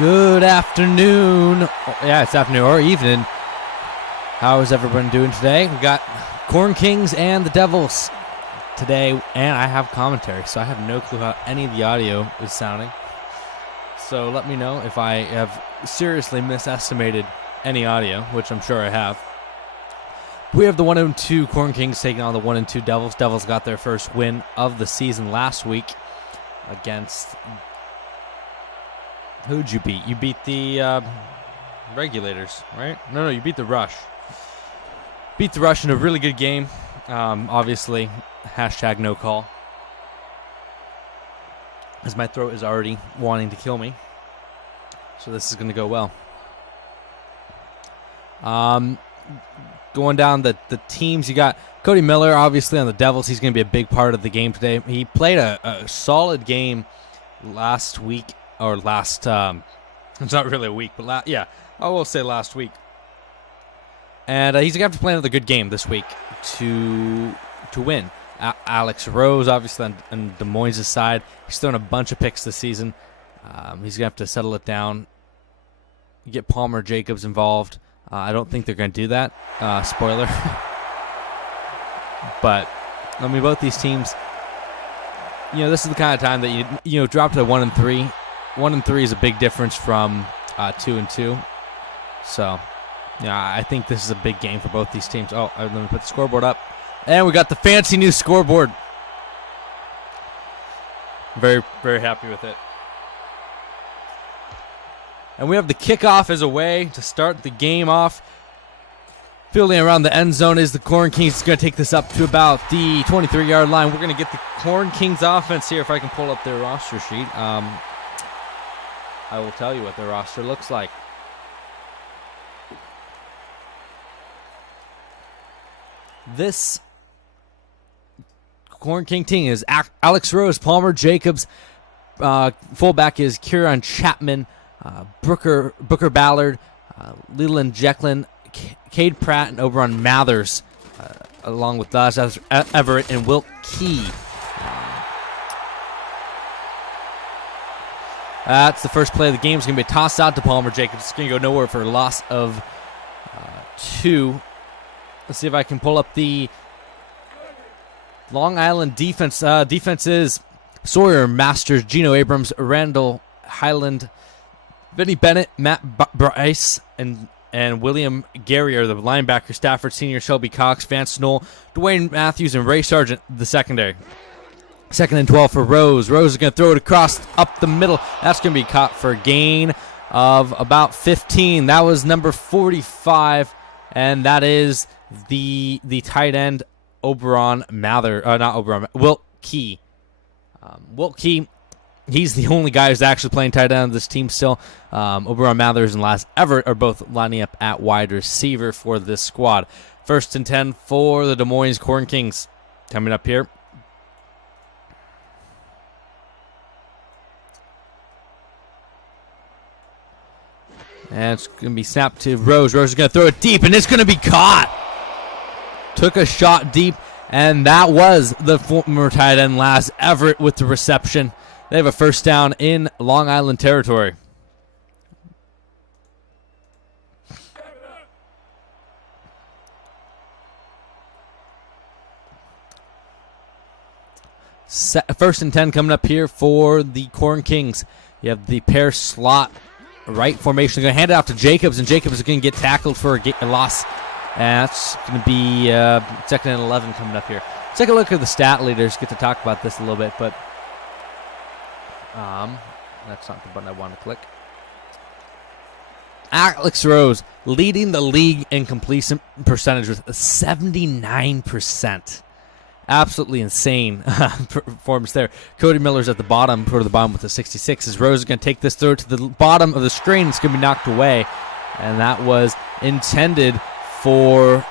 Good afternoon. Yeah, it's afternoon or evening. How is everyone doing today? We got Corn Kings and the Devils today, and I have commentary, so I have no clue how any of the audio is sounding. So let me know if I have seriously misestimated any audio, which I'm sure I have. We have the 1-2 Corn Kings taking on the 1-2 Devils. Devils got their first win of the season last week against... Who'd you beat? You beat the Regulators, right? No, you beat the Rush. Beat the Rush in a really good game. Obviously, hashtag no call. As my throat is already wanting to kill me. So this is going to go well. Going down the teams, you got Cody Miller, obviously, on the Devils. He's going to be a big part of the game today. He played a solid game last week. Or last, it's not really a week, but I will say last week. And he's going to have to play another good game this week to win. Alex Rose, obviously, on Des Moines' side. He's thrown a bunch of picks this season. He's going to have to settle it down. Get Palmer Jacobs involved. I don't think they're going to do that. Spoiler. But, I mean, both these teams, this is the kind of time that you drop to 1-3. 1-3 is a big difference from 2-2. So, I think this is a big game for both these teams. Oh, let me put the scoreboard up. And we got the fancy new scoreboard. Very, very happy with it. And we have the kickoff as a way to start the game off. Fielding around the end zone is the Corn Kings. It's going to take this up to about the 23-yard line. We're going to get the Corn Kings offense here if I can pull up their roster sheet. I will tell you what their roster looks like. This Corn King team is Alex Rose, Palmer Jacobs. Fullback is Kieran Chapman, Booker Ballard, Leland Jecklin, Cade Pratt, and Oberon Mathers, along with us, Everett, and Wilt Key. That's the first play of the game. It's going to be a toss out to Palmer Jacobs. It's going to go nowhere for a loss of 2. Let's see if I can pull up the Long Island defense. Defense is Sawyer Masters, Gino Abrams, Randall Highland, Vinny Bennett, Matt Bryce, and William Gary are the linebackers. Stafford Sr., Shelby Cox, Vance Knoll, Dwayne Matthews, and Ray Sargent, the secondary. 2nd and 12 for Rose. Rose is going to throw it across up the middle. That's going to be caught for a gain of about 15. That was number 45, and that is the tight end Wilt Key. Wilt Key, he's the only guy who's actually playing tight end on this team still. Oberon Mathers and Laz Everett are both lining up at wide receiver for this squad. 1st and 10 for the Des Moines Corn Kings. Coming up here. And it's going to be snapped to Rose. Rose is going to throw it deep, and it's going to be caught. Took a shot deep, and that was the former tight end Laz Everett with the reception. They have a first down in Long Island territory. First and 10 coming up here for the Corn Kings. You have the pair slot right formation. They're going to hand it off to Jacobs, and Jacobs is going to get tackled for a loss. And that's going to be 2nd and 11 coming up here. Let's take a look at the stat leaders. Get to talk about this a little bit, but that's not the button I want to click. Alex Rose leading the league in completion percentage with 79%. Absolutely insane performance there. Cody Miller's at the bottom, toward the bottom with a 66. As Rose is going to take this throw to the bottom of the screen. It's going to be knocked away. And that was intended for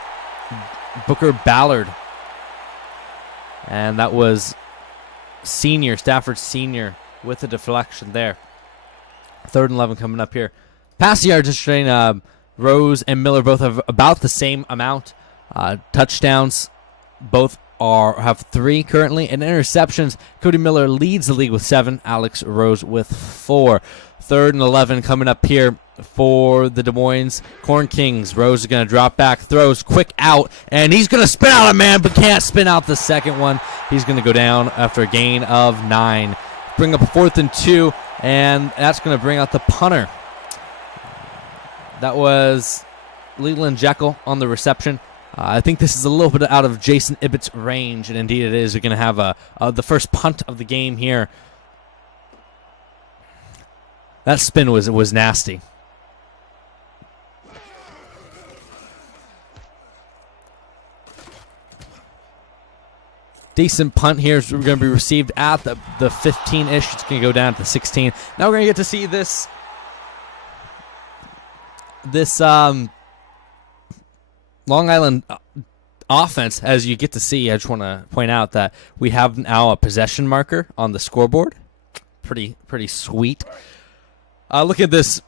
Booker Ballard. And that was Stafford Sr. with the deflection there. 3rd and 11 coming up here. Passing yards distributing, Rose and Miller both have about the same amount. Touchdowns, both have 3 currently. And interceptions, Cody Miller leads the league with 7. Alex Rose with 4. 3rd and 11 coming up here for the Des Moines Corn Kings. Rose is going to drop back, throws quick out, and he's going to spin out a man, but can't spin out the second one. He's going to go down after a gain of 9. Bring up a 4th and 2, and that's going to bring out the punter. That was Leland Jekyll on the reception. I think this is a little bit out of Jason Ibbett's range, and indeed it is. We're going to have the first punt of the game here. That spin was nasty. Decent punt here is going to be received at the 15-ish. It's going to go down to the 16. Now we're going to get to see this Long Island offense. As you get to see, I just want to point out that we have now a possession marker on the scoreboard. Pretty sweet. Look at this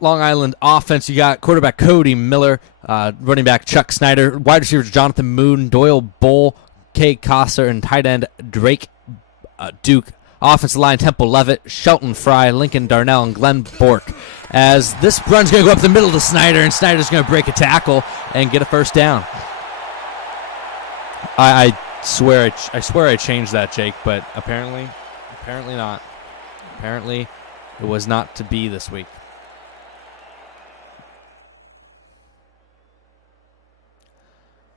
Long Island offense. You got quarterback Cody Miller, running back Chuck Snyder, wide receivers Jonathan Moon, Doyle Bull, Kay Kosser, and tight end Drake Duke. Offensive line Temple Levitt, Shelton Fry, Lincoln Darnell, and Glenn Bork. As this run's going to go up the middle to Snyder, and Snyder's going to break a tackle and get a first down. I swear I changed that, Jake, but apparently not. Apparently it was not to be this week.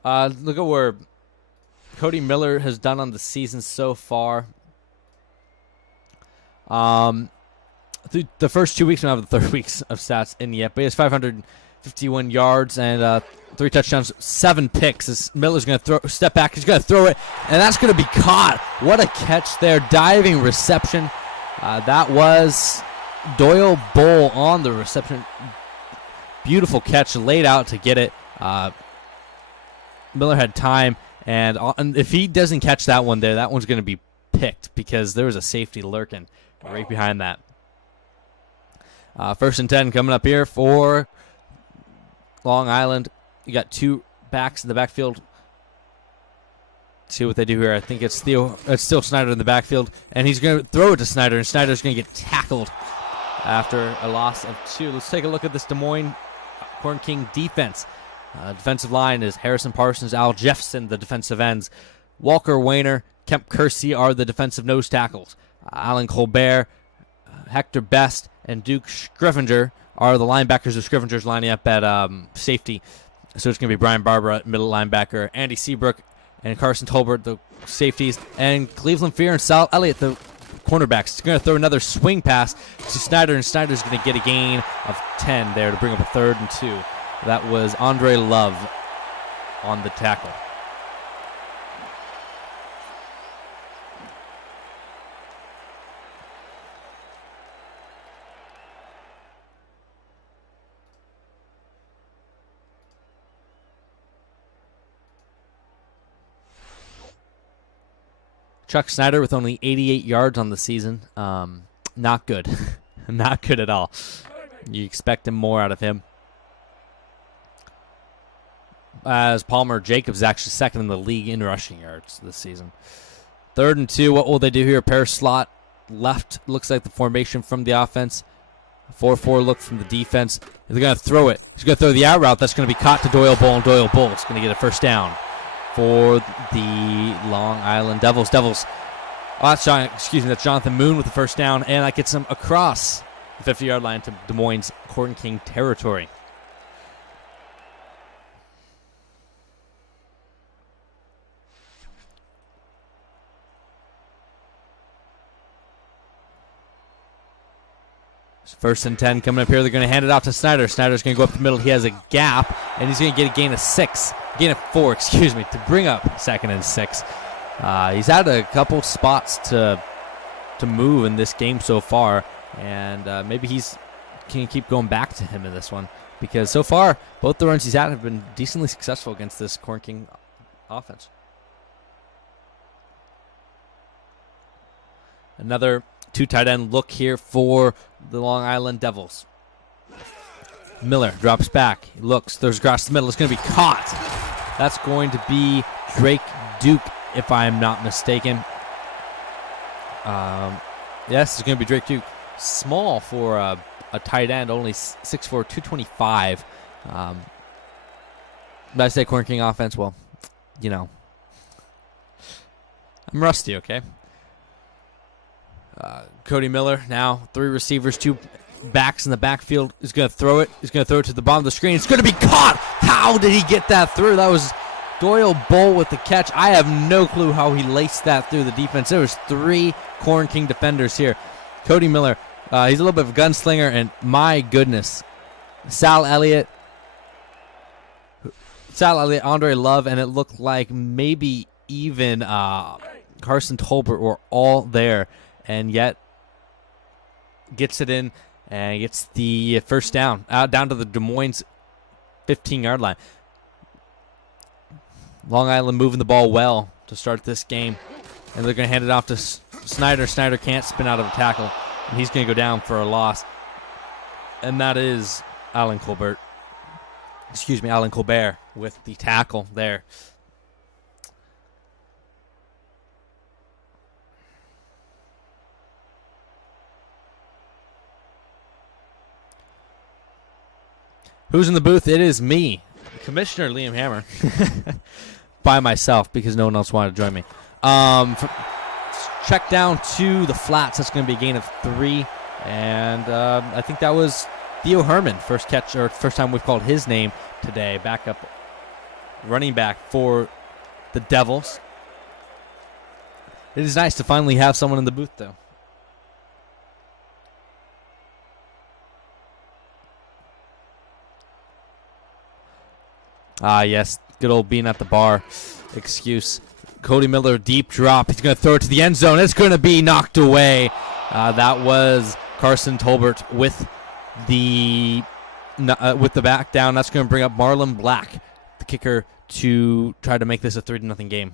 Look at where Cody Miller has done on the season so far. Through the first 2 weeks, we don't have the third weeks of stats in yet, but he has 551 yards and 3 touchdowns, 7 picks. As Miller's going to step back, he's going to throw it, and that's going to be caught. What a catch there, diving reception. That was Doyle Bull on the reception. Beautiful catch, laid out to get it. Miller had time, and if he doesn't catch that one there, that one's going to be picked because there was a safety lurking right behind that. 1st and 10 coming up here for Long Island. You got 2 backs in the backfield. See what they do here. I think it's still Snyder in the backfield, and he's going to throw it to Snyder, and Snyder's going to get tackled after a loss of 2. Let's take a look at this Des Moines Corn King defense. Defensive line is Harrison Parsons, Al Jeffson, the defensive ends. Walker Wayner, Kemp Kersey are the defensive nose tackles. Alan Colbert, Hector Best, and Duke Scrivenger are the linebackers. The Scrivenger's lining up at safety. So it's going to be Brian Barber at middle linebacker, Andy Seabrook and Carson Tolbert, the safeties, and Cleveland Fear and Sal Elliott, the cornerbacks. It's going to throw another swing pass to Snyder, and Snyder's going to get a gain of 10 there to bring up a 3rd and 2. That was Andre Love on the tackle. Chuck Snyder with only 88 yards on the season. Not good. Not good at all. You expect more out of him. As Palmer Jacobs is actually 2nd in the league in rushing yards this season. 3rd and 2. What will they do here? Pair slot left. Looks like the formation from the offense. 4-4 look from the defense. They're going to throw it. He's going to throw the out route. That's going to be caught to Doyle Bull, and Doyle Bull is going to get a first down for the Long Island Devils. That's Jonathan Moon with the first down, and that gets him across the 50-yard line to Des Moines Corn King territory. First and 10 coming up here. They're going to hand it off to Snyder. Snyder's going to go up the middle. He has a gap, and he's going to get a gain of 4, to bring up 2nd and 6. He's had a couple spots to move in this game so far, and maybe he's can keep going back to him in this one, because so far both the runs he's had have been decently successful against this Corn King offense. Another 2 tight end look here for the Long Island Devils. Miller drops back. He looks, throws across the middle. It's going to be caught. That's going to be Drake Duke if I'm not mistaken. Yes, it's going to be Drake Duke. Small for a tight end, only 6'4", 225. Did I say Corn King offense? Well, you know, I'm rusty, okay? Cody Miller now, 3 receivers, 2 backs in the backfield. He's going to throw it. He's going to throw it to the bottom of the screen. It's going to be caught. How did he get that through? That was Doyle Bull with the catch. I have no clue how he laced that through the defense. There was 3 Corn King defenders here. Cody Miller, he's a little bit of a gunslinger, and my goodness, Sal Elliott, Andre Love, and it looked like maybe even Carson Tolbert were all there, and yet gets it in and gets the first down, down to the Des Moines 15-yard line. Long Island moving the ball well to start this game, and they're going to hand it off to Snyder. Snyder can't spin out of a tackle, and he's going to go down for a loss, and that is Alan Colbert with the tackle there. Who's in the booth? It is me, Commissioner Liam Hammer, by myself because no one else wanted to join me. Check down to the flats. That's going to be a gain of 3, and I think that was Theo Herman, first catch, or first time we've called his name today. Backup running back for the Devils. It is nice to finally have someone in the booth, though. Yes, good old being at the bar excuse. Cody Miller, deep drop. He's going to throw it to the end zone. It's going to be knocked away. That was Carson Tolbert with the back down. That's going to bring up Marlon Black, the kicker, to try to make this a 3-0 game.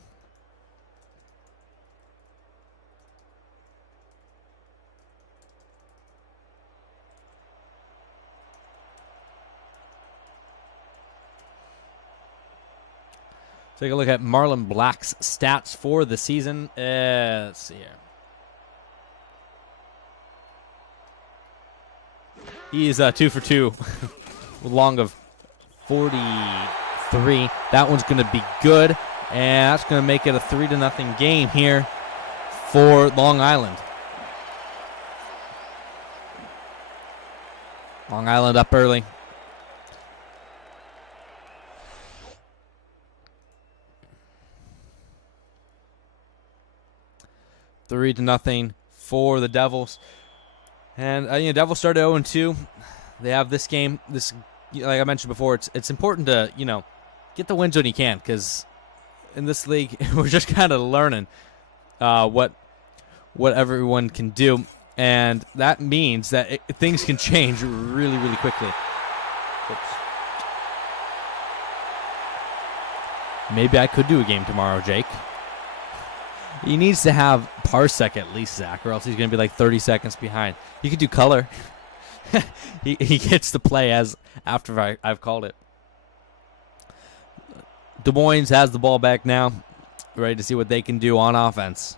Take a look at Marlon Black's stats for the season. Let's see here. He is 2 for 2 with long of 43. That one's going to be good, and that's going to make it a 3-0 game here for Long Island. Long Island up early. Three to nothing for the Devils. And Devils started 0-2. They have this game. This, like I mentioned before, it's important to get the wins when you can, because in this league we're just kind of learning what everyone can do, and that means that things can change really, really quickly. Oops. Maybe I could do a game tomorrow, Jake. He needs to have parsec at least, Zach, or else he's going to be like 30 seconds behind. You could do color. he gets to play as after I've called it. Des Moines has the ball back now, ready to see what they can do on offense.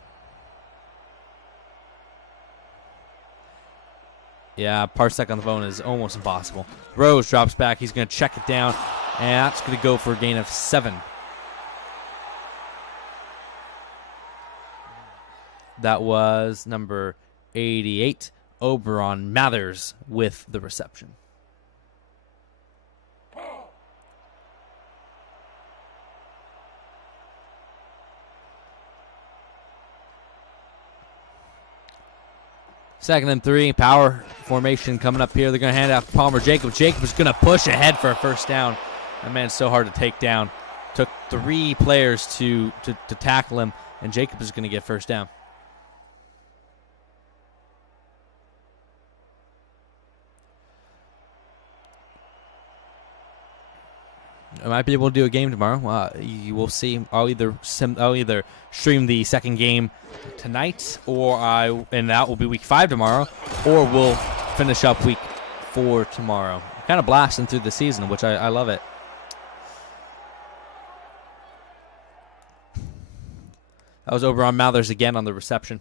Yeah, parsec on the phone is almost impossible. Rose drops back. He's going to check it down, and that's going to go for a gain of 7. That was number 88, Oberon Mathers, with the reception. Second and 3, power formation coming up here. They're going to hand it off to Palmer Jacobs. Jacobs is going to push ahead for a first down. That man's so hard to take down. Took 3 players to tackle him, and Jacobs is going to get first down. I might be able to do a game tomorrow. You will see. I'll either stream the second game tonight, and that will be week 5 tomorrow, or we'll finish up week 4 tomorrow. Kind of blasting through the season, which I love it. That was Oberon Mathers again on the reception.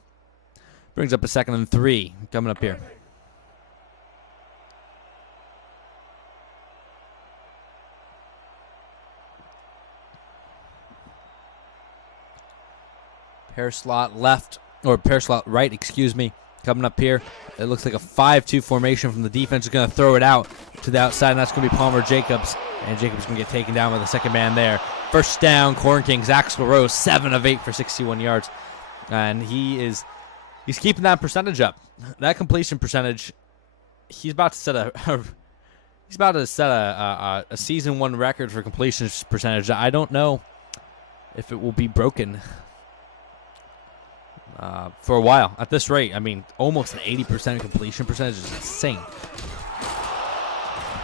Brings up a 2nd and 3 coming up here. Pair slot left, or pair slot right, excuse me, coming up here. It looks like a 5-2 formation from the defense. Is going to throw it out to the outside, and that's going to be Palmer Jacobs. And Jacobs going to get taken down by the second man there. First down, Corn Kings. Axel Rose, 7 of 8 for 61 yards. And he's keeping that percentage up. That completion percentage, he's about to set a season 1 record for completion percentage. I don't know if it will be broken for a while. At this rate, I mean, almost an 80% completion percentage is insane.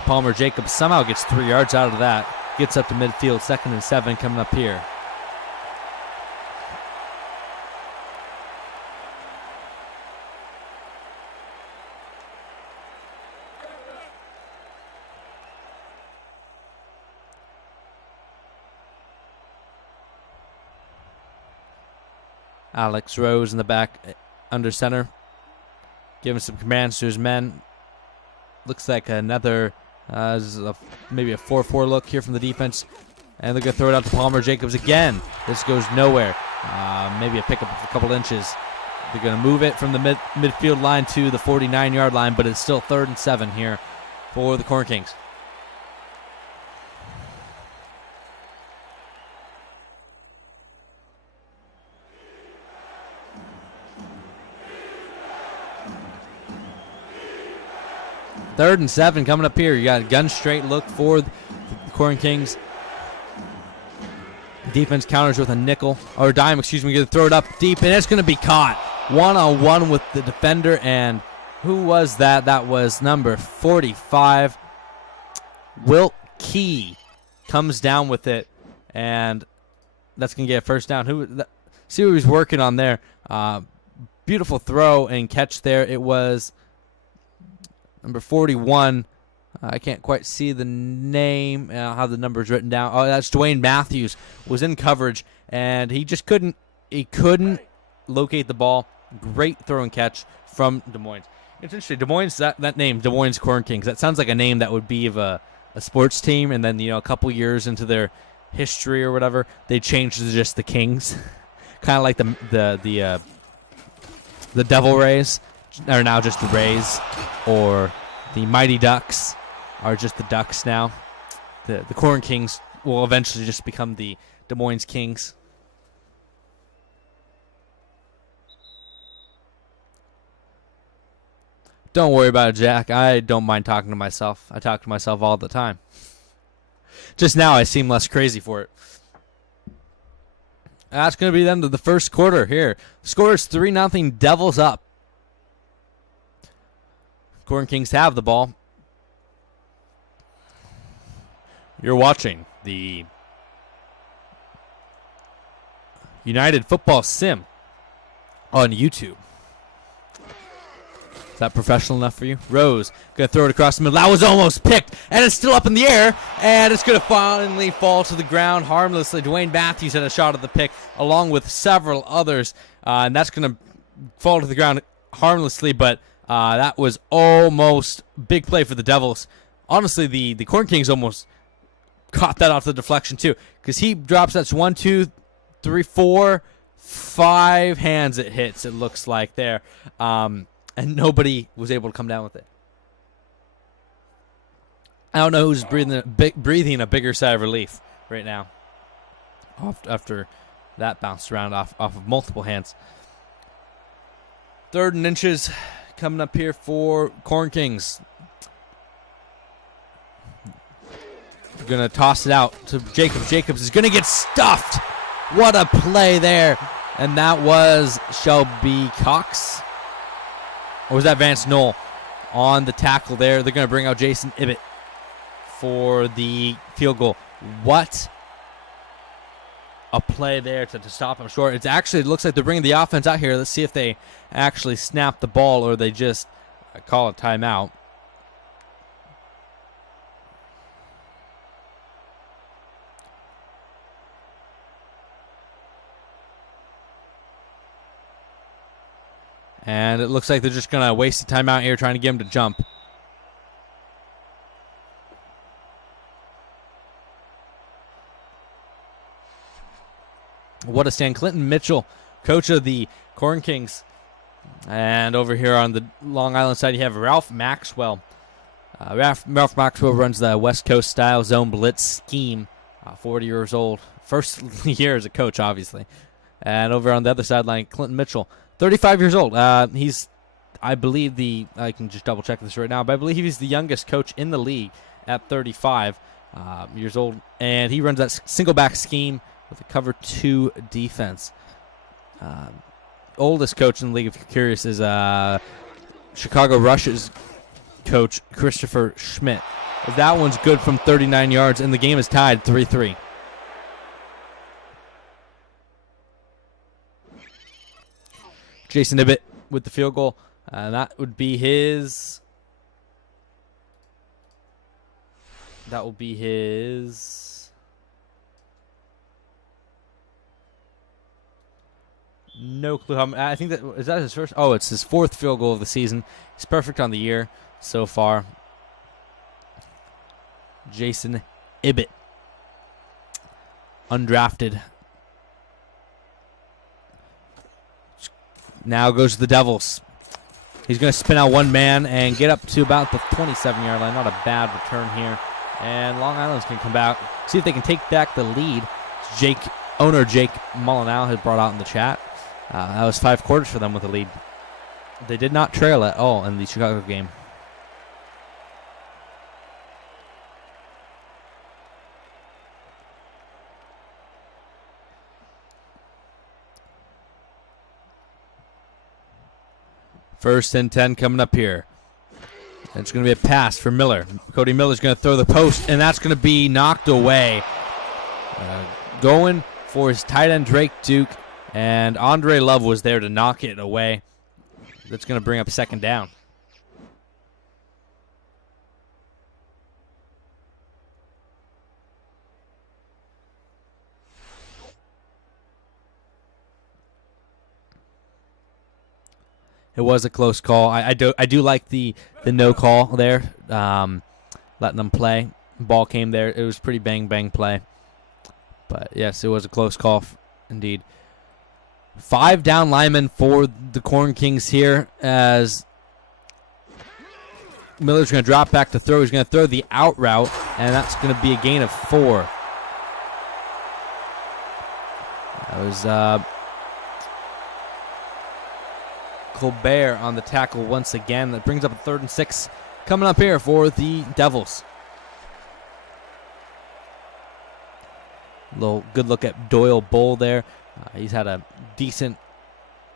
Palmer Jacobs somehow gets 3 yards out of that. Gets up to midfield, 2nd and 7 coming up here. Alex Rose in the back under center, giving some commands to his men. Looks like another, maybe a 4-4 look here from the defense. And they're going to throw it out to Palmer Jacobs again. This goes nowhere. Maybe a pickup of a couple inches. They're going to move it from the midfield line to the 49-yard line, but it's still 3rd and 7 here for the Corn Kings. Third and 7 coming up here. You got a gun straight look for the Corn Kings. Defense counters with a nickel, or dime, excuse me. Going to throw it up deep, and it's going to be caught. 1-on-1 with the defender, and who was that? That was number 45. Wilt Key comes down with it, and that's going to get a first down. See what he was working on there. Beautiful throw and catch there. It was number 41. I can't quite see the name, how the number's written down. Oh, that's Dwayne Matthews. Was in coverage, and he just couldn't locate the ball. Great throw and catch from Des Moines. It's interesting. Des Moines, that name, Des Moines Corn Kings, that sounds like a name that would be of a sports team, and then, a couple years into their history or whatever, they changed to just the Kings. Kind of like the Devil Rays are now just the Rays, or the Mighty Ducks are just the Ducks now. The Corn Kings will eventually just become the Des Moines Kings. Don't worry about it, Jack. I don't mind talking to myself. I talk to myself all the time. Just now, I seem less crazy for it. That's going to be the end of the first quarter here. Score is 3-0, Devils up. Corn Kings have the ball. You're watching the United Football Sim on YouTube. Is that professional enough for you? Rose going to throw it across the middle. That was almost picked, and it's still up in the air, and it's going to finally fall to the ground harmlessly. Dwayne Matthews had a shot at the pick, along with several others, and that's going to fall to the ground harmlessly, but that was almost big play for the Devils. Honestly, the Corn Kings almost caught that off the deflection too, because he drops that's 1, 2, 3, 4, 5 hands it hits, it looks like there. And nobody was able to come down with it. I don't know who's breathing a bigger sigh of relief right now after that bounced around off of multiple hands. 3rd and inches coming up here for Corn Kings. Going to toss it out to Jacobs. Jacobs is going to get stuffed. What a play there. And that was Shelby Cox. Or was that Vance Knoll on the tackle there? They're going to bring out Jason Ibbett for the field goal. What a play there to stop him short. It looks like they're bringing the offense out here. Let's see if they actually snap the ball or they just call a timeout. And it looks like they're just going to waste the timeout here trying to get him to jump. What a stand. Clinton Mitchell, coach of the Corn Kings. And over here on the Long Island side, you have Ralph Maxwell. Ralph Maxwell runs the West Coast style zone blitz scheme. 40 years old. First year as a coach, obviously. And over on the other sideline, Clinton Mitchell, 35 years old. He's, I believe, I can just double check this right now, but I believe he's the youngest coach in the league at 35 years old. And he runs that single back scheme with a cover 2 defense. Oldest coach in the league, if you're curious, is Chicago Rush's coach, Christopher Schmidt. That one's good from 39 yards, and the game is tied 3-3. Jason Ibbett with the field goal. That would be his. No clue how. I think is that his first. Oh, it's his 4th field goal of the season. He's perfect on the year so far. Jason Ibbett, undrafted. Now goes to the Devils. He's going to spin out one man and get up to about the 27-yard line. Not a bad return here. And Long Island's going to come back, see if they can take back the lead. Owner Jake Molyneux has brought out in the chat. That was 5 quarters for them with the lead. They did not trail at all in the Chicago game. First and 10 coming up here. It's going to be a pass for Miller. Cody Miller's going to throw the post, and that's going to be knocked away. Going for his tight end, Drake Duke, and Andre Love was there to knock it away. That's going to bring up 2nd down. It was a close call. I do like the no call there, letting them play. Ball came there. It was pretty bang play. But yes, it was a close call indeed. 5 down linemen for the Corn Kings here as Miller's going to drop back to throw. He's going to throw the out route, and that's going to be a gain of 4. That was Colbert on the tackle once again. That brings up a 3rd and 6 coming up here for the Devils. Little good look at Doyle Bull there. He's had a decent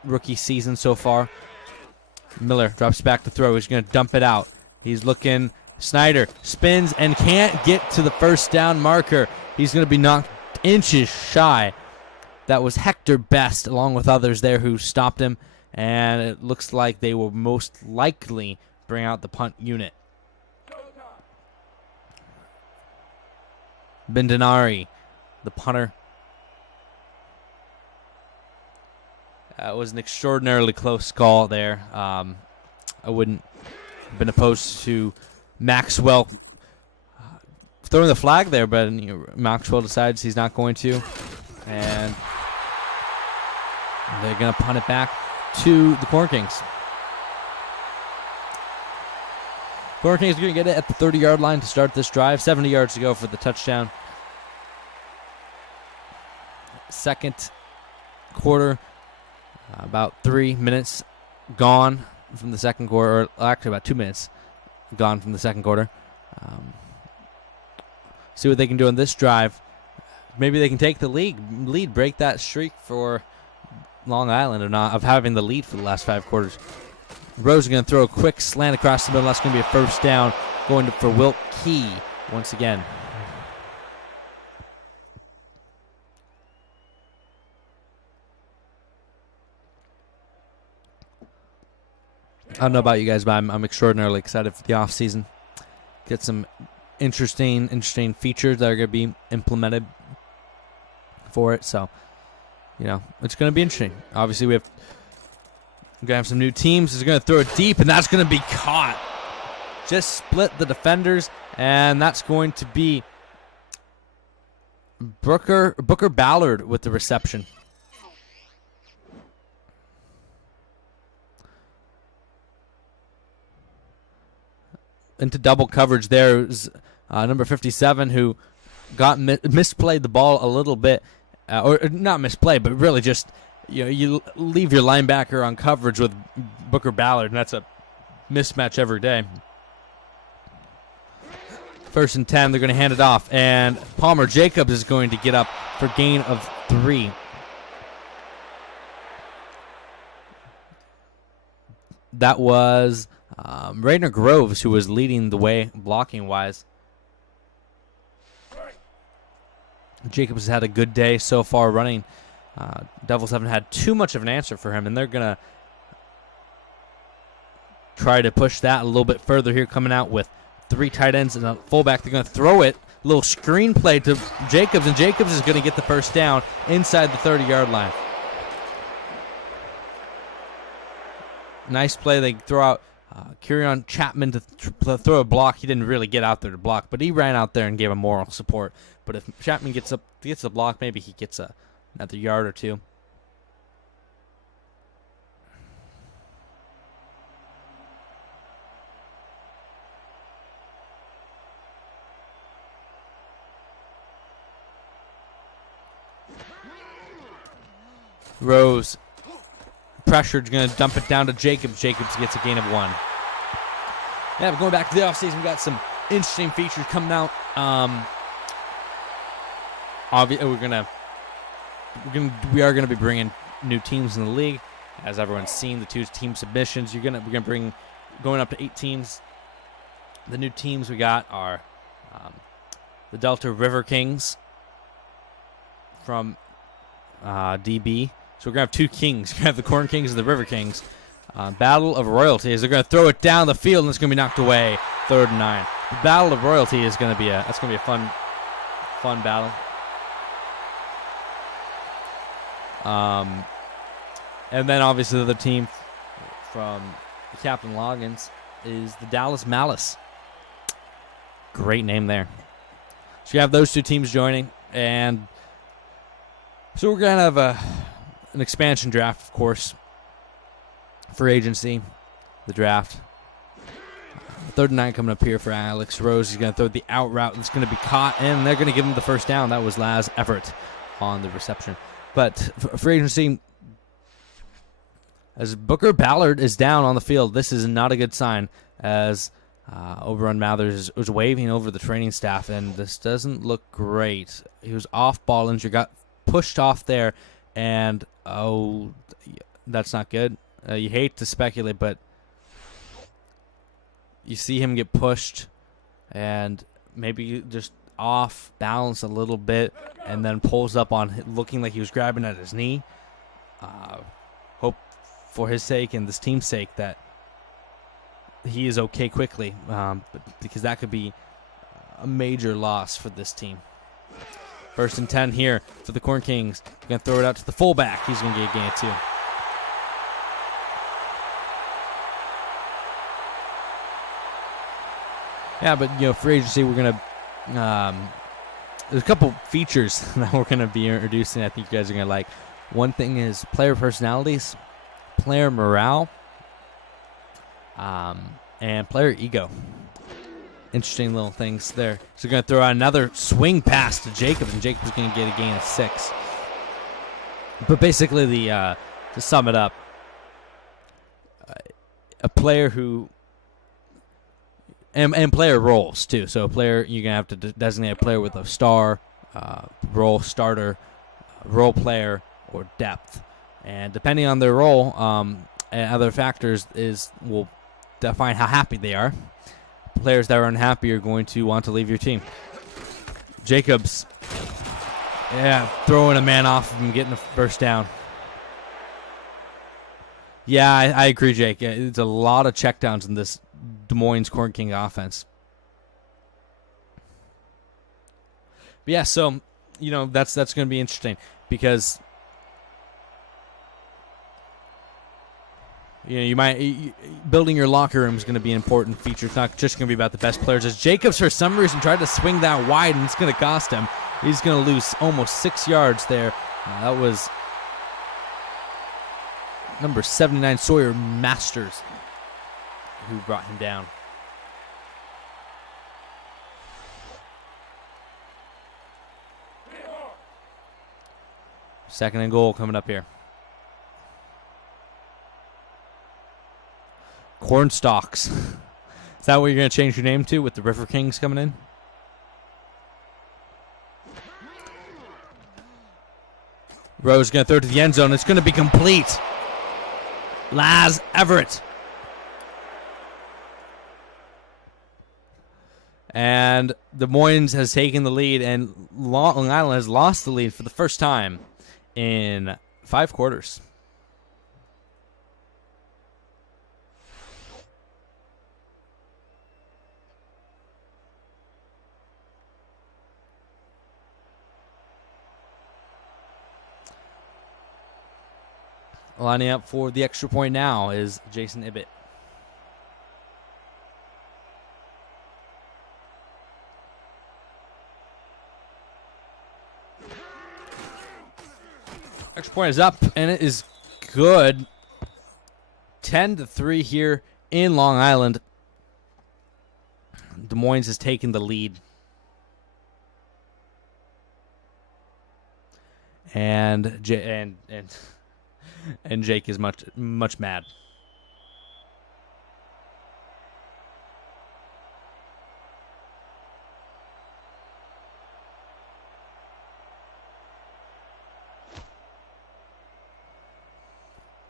rookie season so far. Miller drops back to throw. He's going to dump it out. He's looking. Snyder spins and can't get to the 1st down marker. He's going to be knocked inches shy. That was Hector Best along with others there who stopped him. And it looks like they will most likely bring out the punt unit. Bendenari, the punter. It was an extraordinarily close call there. I wouldn't have been opposed to Maxwell throwing the flag there, but Maxwell decides he's not going to. And they're going to punt it back to the Corn Kings. Corn Kings are going to get it at the 30-yard line to start this drive. 70 yards to go for the touchdown. 2nd quarter, about 3 minutes gone from the 2nd quarter, or actually about 2 minutes gone from the 2nd quarter. See what they can do on this drive. Maybe they can take the lead, break that streak for Long Island of having the lead for the last 5 quarters. Rose is going to throw a quick slant across the middle. That's going to be a 1st down going for Wilt Key once again. I don't know about you guys, but I'm extraordinarily excited for the offseason. Get some interesting features that are going to be implemented for it. So, it's going to be interesting. Obviously, we have We're going to have some new teams. He's going to throw it deep, and that's going to be caught. Just split the defenders, and that's going to be Booker Ballard with the reception. Into double coverage there is number 57, who got misplayed the ball a little bit, or not misplayed, but really just you leave your linebacker on coverage with Booker Ballard, and that's a mismatch every day. 1st and 10, they're going to hand it off, and Palmer Jacobs is going to get up for gain of 3. That was Rayner Groves who was leading the way blocking-wise. Jacobs has had a good day so far running. Devils haven't had too much of an answer for him, and they're going to try to push that a little bit further here, coming out with 3 tight ends and a fullback. They're going to throw it. A little screen play to Jacobs, and Jacobs is going to get the first down inside the 30-yard line. Nice play. They throw out Kyrion Chapman to throw a block. He didn't really get out there to block, but he ran out there and gave him moral support. But if Chapman gets a block, maybe he gets another yard or 2. Rose pressured, going to dump it down to Jacobs. Jacobs gets a gain of 1. Yeah, but going back to the offseason, we got some interesting features coming out. We are gonna be bringing new teams in the league, as everyone's seen the 2 team submissions. We're gonna bring going up to 8 teams. The new teams we got are the Delta River Kings from DB. So we're going to have 2 kings. We're going to have the Corn Kings and the River Kings. Battle of Royalty. They're going to throw it down the field, and it's going to be knocked away. 3rd and 9. The Battle of Royalty is going to be a fun battle. And then obviously the other team from Captain Loggins is the Dallas Malice. Great name there. So you have those 2 teams joining, and so we're going to have an expansion draft, of course, for agency, the draft. 3rd and 9 coming up here for Alex Rose. He's going to throw the out route. It's going to be caught, and they're going to give him the first down. That was Laz Everett on the reception. But for agency, as Booker Ballard is down on the field, this is not a good sign, as Overrun Mathers was waving over the training staff, and this doesn't look great. He was off ball injury, got pushed off there, and that's not good. You hate to speculate, but you see him get pushed and maybe just off balance a little bit, and then pulls up on looking like he was grabbing at his knee. Hope for his sake and this team's sake that he is okay quickly, because that could be a major loss for this team. 1st and 10 here for the Corn Kings. Going to throw it out to the fullback. He's going to get a gain of 2. Yeah, but for agency, we're going to there's a couple features that we're going to be introducing I think you guys are going to like. One thing is player personalities, player morale, and player ego. Interesting little things there. So we're going to throw out another swing pass to Jacobs, and Jacobs is going to get a gain of 6. But basically, to sum it up, a player who and player roles too. So a player, you're going to have to designate a player with a star, role starter, role player, or depth. And depending on their role and other factors will define how happy they are. Players that are unhappy are going to want to leave your team. Jacobs, throwing a man off of him, getting the first down. Yeah, I agree, Jake. It's a lot of checkdowns in this Des Moines Corn King offense. But yeah, so that's going to be interesting because building your locker room is going to be an important feature. It's not just going to be about the best players. As Jacobs, for some reason, tried to swing that wide, and it's going to cost him. He's going to lose almost 6 yards there. That was number 79, Sawyer Masters, who brought him down. Second and goal coming up here. Cornstalks. Is that what you're going to change your name to with the River Kings coming in? Rose going to throw it to the end zone. It's going to be complete. Laz Everett. And the Moines has taken the lead, and Long Island has lost the lead for the first time in 5 quarters. Lining up for the extra point now is Jason Ibbett. Extra point is up, and it is good. 10-3 here in Long Island. Des Moines has taken the lead. And Jake is much mad.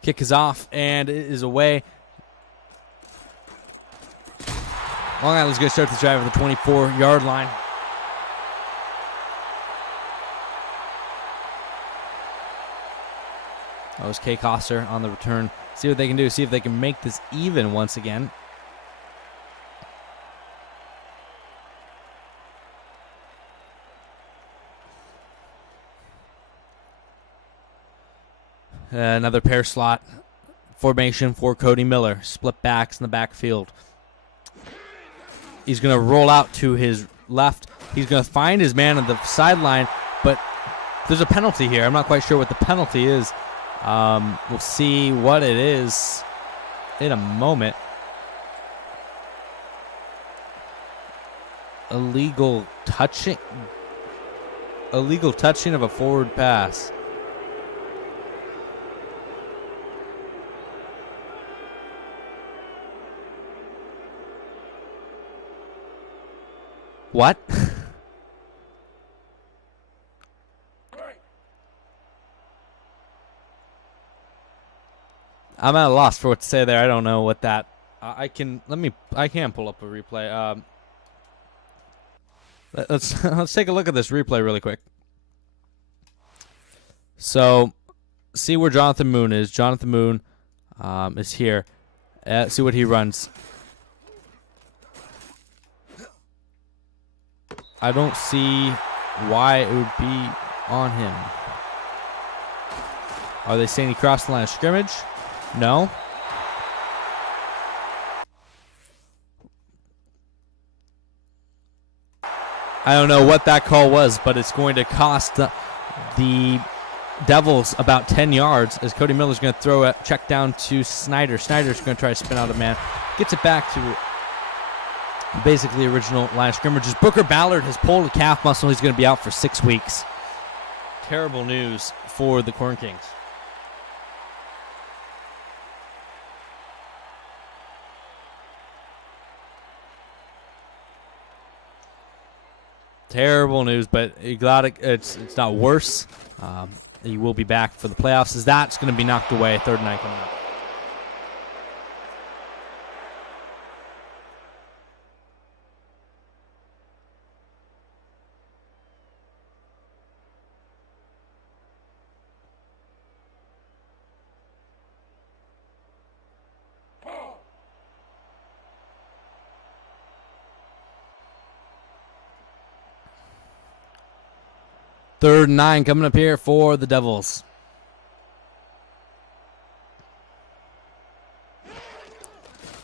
Kick is off, and it is away. Long Island's going to start the drive at the 24-yard line. That was Kay Coster on the return. See what they can do. See if they can make this even once again. Another pair slot formation for Cody Miller. Split backs in the backfield. He's going to roll out to his left. He's going to find his man on the sideline, but there's a penalty here. I'm not quite sure what the penalty is. We'll see what it is in a moment. Illegal touching of a forward pass. What? I'm at a loss for what to say there. I don't know what that. I can pull up a replay. Let's take a look at this replay really quick. So, see where Jonathan Moon is. Jonathan Moon is here. See what he runs. I don't see why it would be on him. Are they saying he crossed the line of scrimmage? No. I don't know what that call was, but it's going to cost the Devils about 10 yards as Cody Miller's going to throw a check down to Snyder. Snyder's going to try to spin out a man. Gets it back to basically original line of scrimmages. Booker Ballard has pulled a calf muscle. He's going to be out for 6 weeks. Terrible news for the Corn Kings. Terrible news, but glad it's not worse. He will be back for the playoffs as that's going to be knocked away. 3rd and 9 coming up. Third and 9 coming up here for the Devils.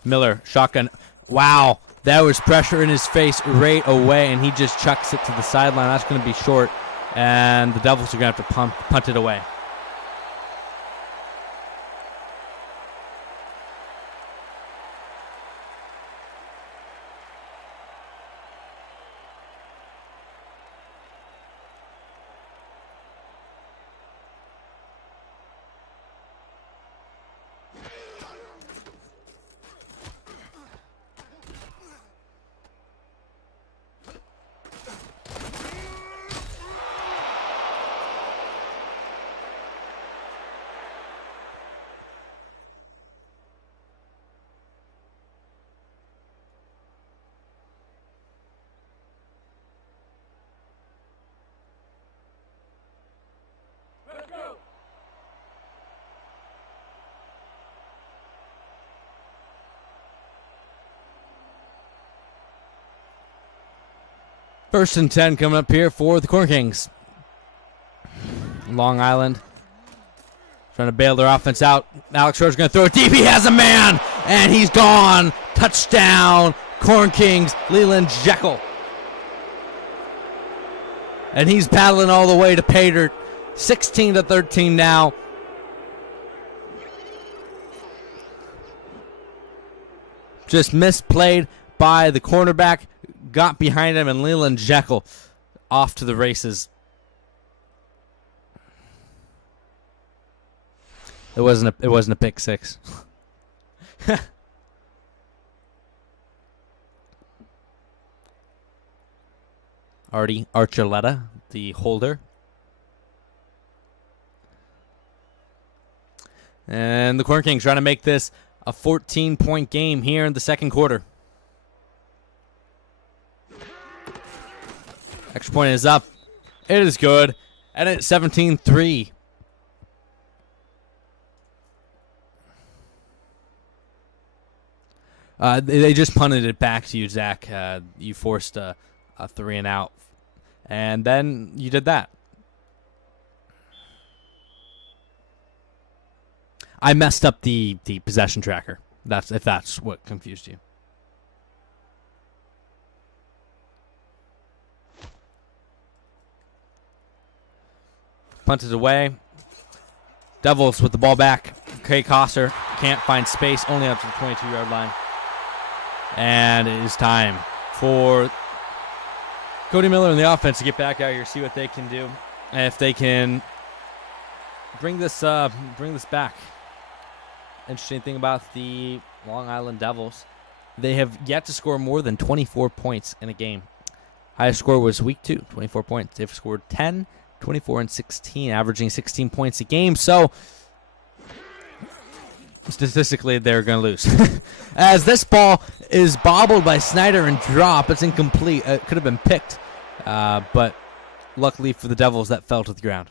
Miller, shotgun. Wow, that was pressure in his face right away, and he just chucks it to the sideline. That's going to be short, and the Devils are going to have to punt it away. First and 10 coming up here for the Corn Kings. Long Island trying to bail their offense out. Alex Rowe's going to throw it deep. He has a man, and he's gone. Touchdown, Corn Kings, Leland Jekyll. And he's paddling all the way to pay dirt. 16-13 now. Just misplayed by the cornerback. Got behind him, and Leland Jekyll off to the races. It wasn't a pick six. Artie Archuleta, the holder. And the Corn Kings trying to make this a 14-point game here in the second quarter. Extra point is up. It is good. And it's 17-3. They just punted it back to you, Zach. You forced a 3 and out. And then you did that. I messed up the possession tracker. If that's what confused you. Punted away. Devils with the ball back. Kay Kosser can't find space, only up to the 22-yard line. And it is time for Cody Miller and the offense to get back out here, see what they can do, and if they can bring this back. Interesting thing about the Long Island Devils, they have yet to score more than 24 points in a game. Highest score was week 2, 24 points. They've scored 10, 24, and 16, averaging 16 points a game. So, statistically, they're going to lose. As this ball is bobbled by Snyder and drop, it's incomplete. It could have been picked, but luckily for the Devils, that fell to the ground.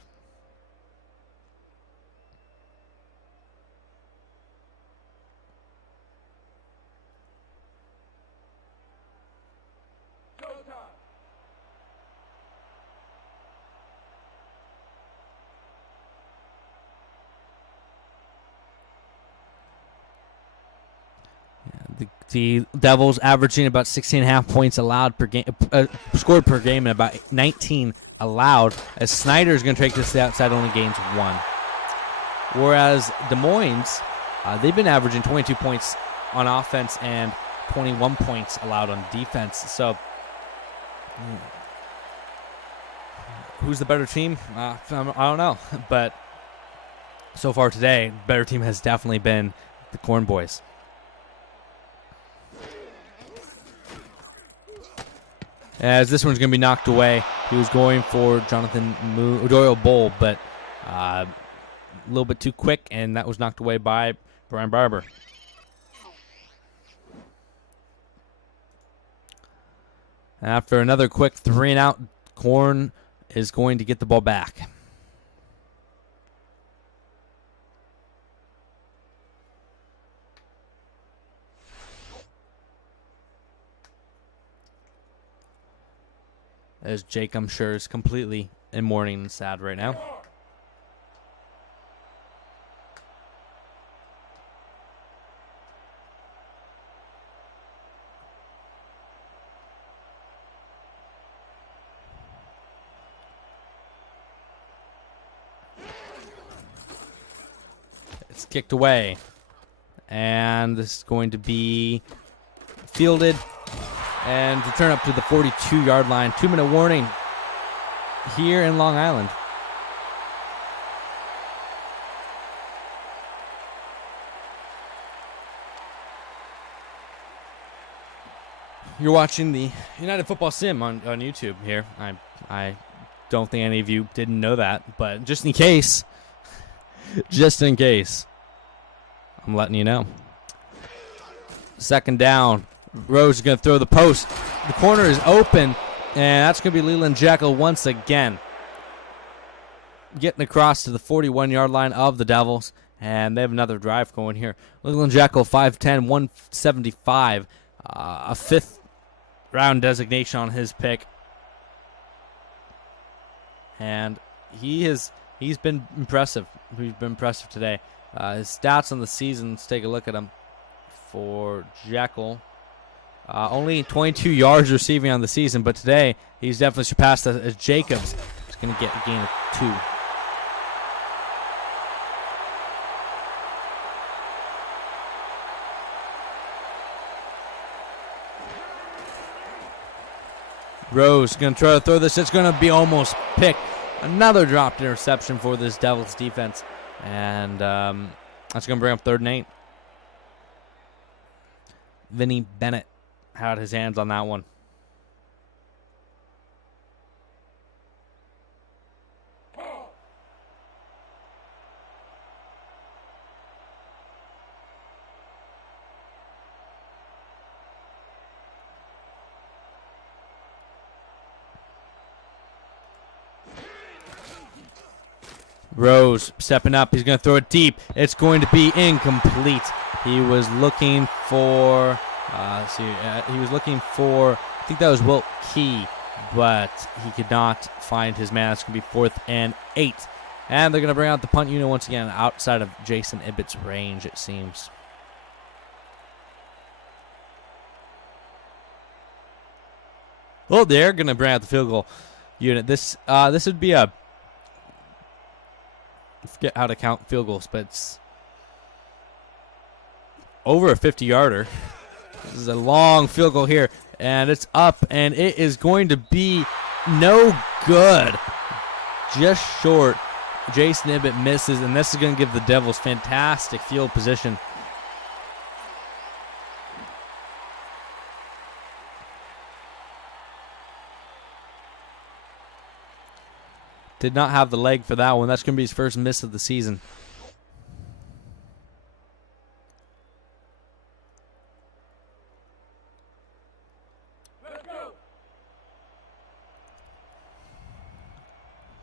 The Devils averaging about 16.5 points allowed per game, scored per game, and about 19 allowed. As Snyder is going to take this to the outside, only gains 1. Whereas Des Moines, they've been averaging 22 points on offense and 21 points allowed on defense. So, who's the better team? I don't know, but so far today, better team has definitely been the Corn Boys. As this one's going to be knocked away. He was going for Jonathan Doyle Bull, but a little bit too quick, and that was knocked away by Brian Barber. After another quick 3 and out, Corn is going to get the ball back. As Jake, I'm sure, is completely in mourning and sad right now. It's kicked away. And this is going to be fielded and return up to the 42-yard line. 2-minute warning here in Long Island. You're watching the United Football Sim on YouTube here. I don't think any of you didn't know that, but just in case, I'm letting you know. Second down. Rose is going to throw the post. The corner is open, and that's going to be Leland Jekyll once again. Getting across to the 41-yard line of the Devils, and they have another drive going here. Leland Jekyll, 5'10", 175, a fifth-round designation on his pick. And he's been impressive. He's been impressive today. His stats on the season, let's take a look at him. For Jekyll, only 22 yards receiving on the season, but today he's definitely surpassed as Jacobs. He's going to get a gain of 2. Rose going to try to throw this. It's going to be almost picked. Another dropped interception for this Devils defense. And that's going to bring up 3rd and 8. Vinny Bennett had his hands on that one. Rose stepping up. He's going to throw it deep. It's going to be incomplete. He was looking for, I think that was Wilt Key, but he could not find his man. It's going to be 4th and 8. And they're going to bring out the punt unit once again outside of Jason Ibbett's range, it seems. Well, they're going to bring out the field goal unit. This would be a, I forget how to count field goals, but it's over a 50-yarder. This is a long field goal here, and it's up, and it is going to be no good. Just short. Jason Ibbett misses, and this is going to give the Devils fantastic field position. Did not have the leg for that one. That's going to be his first miss of the season.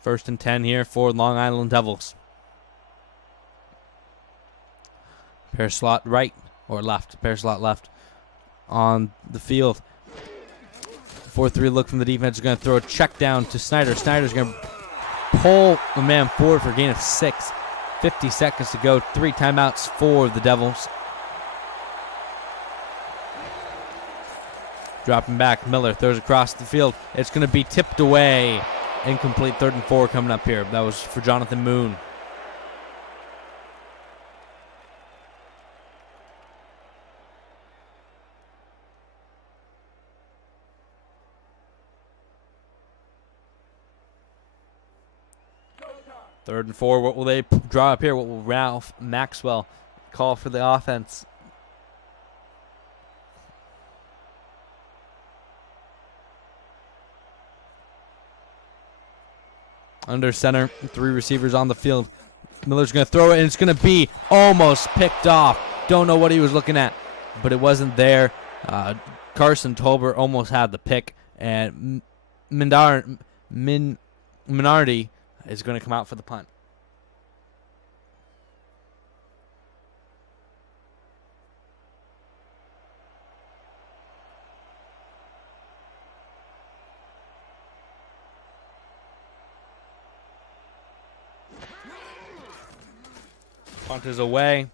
First and 10 here for Long Island Devils. Pair slot right or left. Pair slot left on the field. 4-3 look from the defense. Is going to throw a check down to Snyder. Snyder's going to pull the man forward for a gain of 6. 50 seconds to go. 3 timeouts for the Devils. Dropping back. Miller throws across the field. It's going to be tipped away. Incomplete. 3rd and 4 coming up here. That was for Jonathan Moon. Third and 4. What will they draw up here? What will Ralph Maxwell call for the offense? Under center, 3 receivers on the field. Miller's going to throw it, and it's going to be almost picked off. Don't know what he was looking at, but it wasn't there. Carson Tolbert almost had the pick, and Minardi is going to come out for the punt. Punt is away,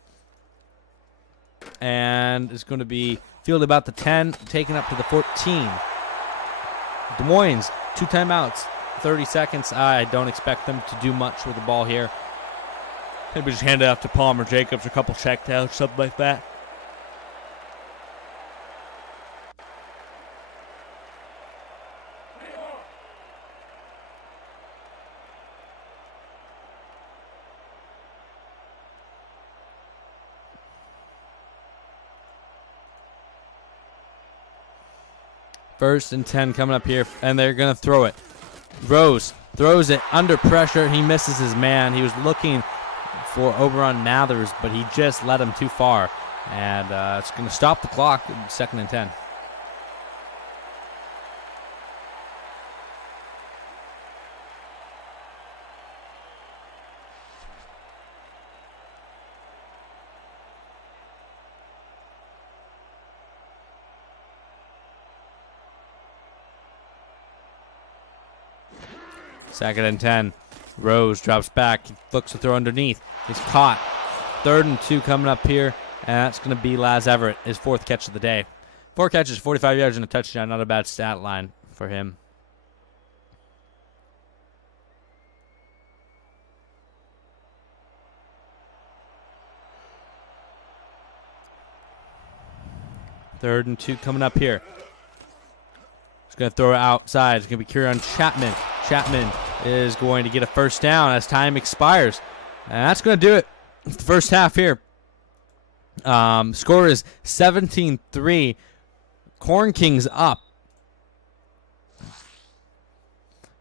and it's going to be fielded about the 10, taken up to the 14. Des Moines, 2 timeouts, 30 seconds. I don't expect them to do much with the ball here. Maybe just hand it off to Palmer Jacobs, a couple checkdowns, something like that. First and 10 coming up here, and they're going to throw it. Rose throws it under pressure. He misses his man. He was looking for Oberon Mathers, but he just led him too far. And it's going to stop the clock, 2nd and 10. Second and 10. Rose drops back. He looks to throw underneath. He's caught. 3rd and 2 coming up here. And that's going to be Laz Everett, his 4th catch of the day. 4 catches, 45 yards, and a touchdown. Not a bad stat line for him. Third and 2 coming up here. He's going to throw it outside. It's going to be Kieran Chapman. Chapman is going to get a first down as time expires. And that's going to do it. The first half here. Score is 17-3. Corn Kings up.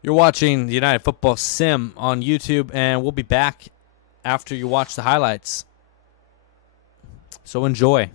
You're watching the United Football Sim on YouTube, and we'll be back after you watch the highlights. So enjoy.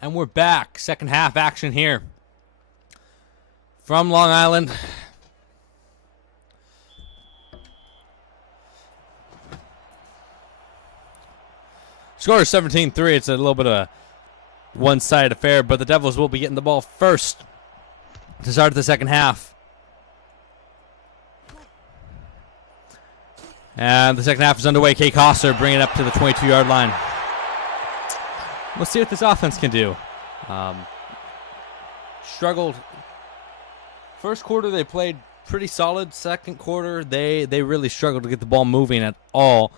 And we're back. Second half action here from Long Island. Score is 17-3. It's a little bit of a one-sided affair, but the Devils will be getting the ball first to start the second half. And the second half is underway. Kay Coster bringing it up to the 22-yard line. Let's see what this offense can do. Struggled. First quarter, they played pretty solid. Second quarter, they really struggled to get the ball moving at all.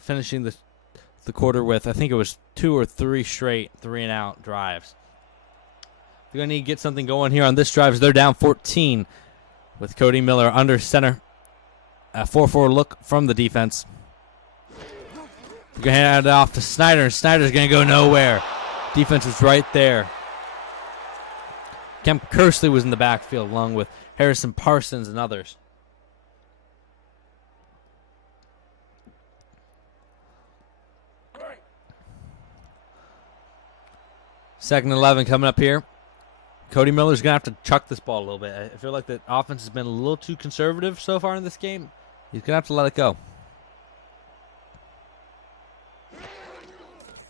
Finishing the quarter with, I think it was 2 or 3 straight 3-and-out drives. They're going to need to get something going here on this drive. They're down 14 with Cody Miller under center. A 4-4 look from the defense. We're going to hand it off to Snyder, and Snyder's going to go nowhere. Defense was right there. Kemp Kersley was in the backfield along with Harrison Parsons and others. 2nd and 11 coming up here. Cody Miller's going to have to chuck this ball a little bit. I feel like the offense has been a little too conservative so far in this game. He's going to have to let it go.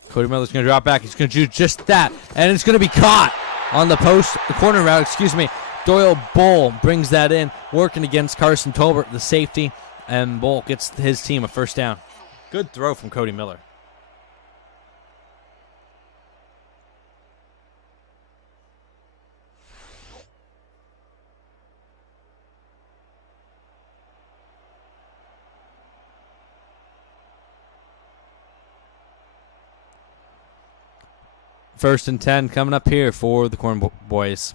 Cody Miller's going to drop back. He's going to do just that. And it's going to be caught on the corner route. Doyle Bull brings that in, working against Carson Tolbert, the safety. And Bull gets his team a first down. Good throw from Cody Miller. First and 10 coming up here for the Corn Boys.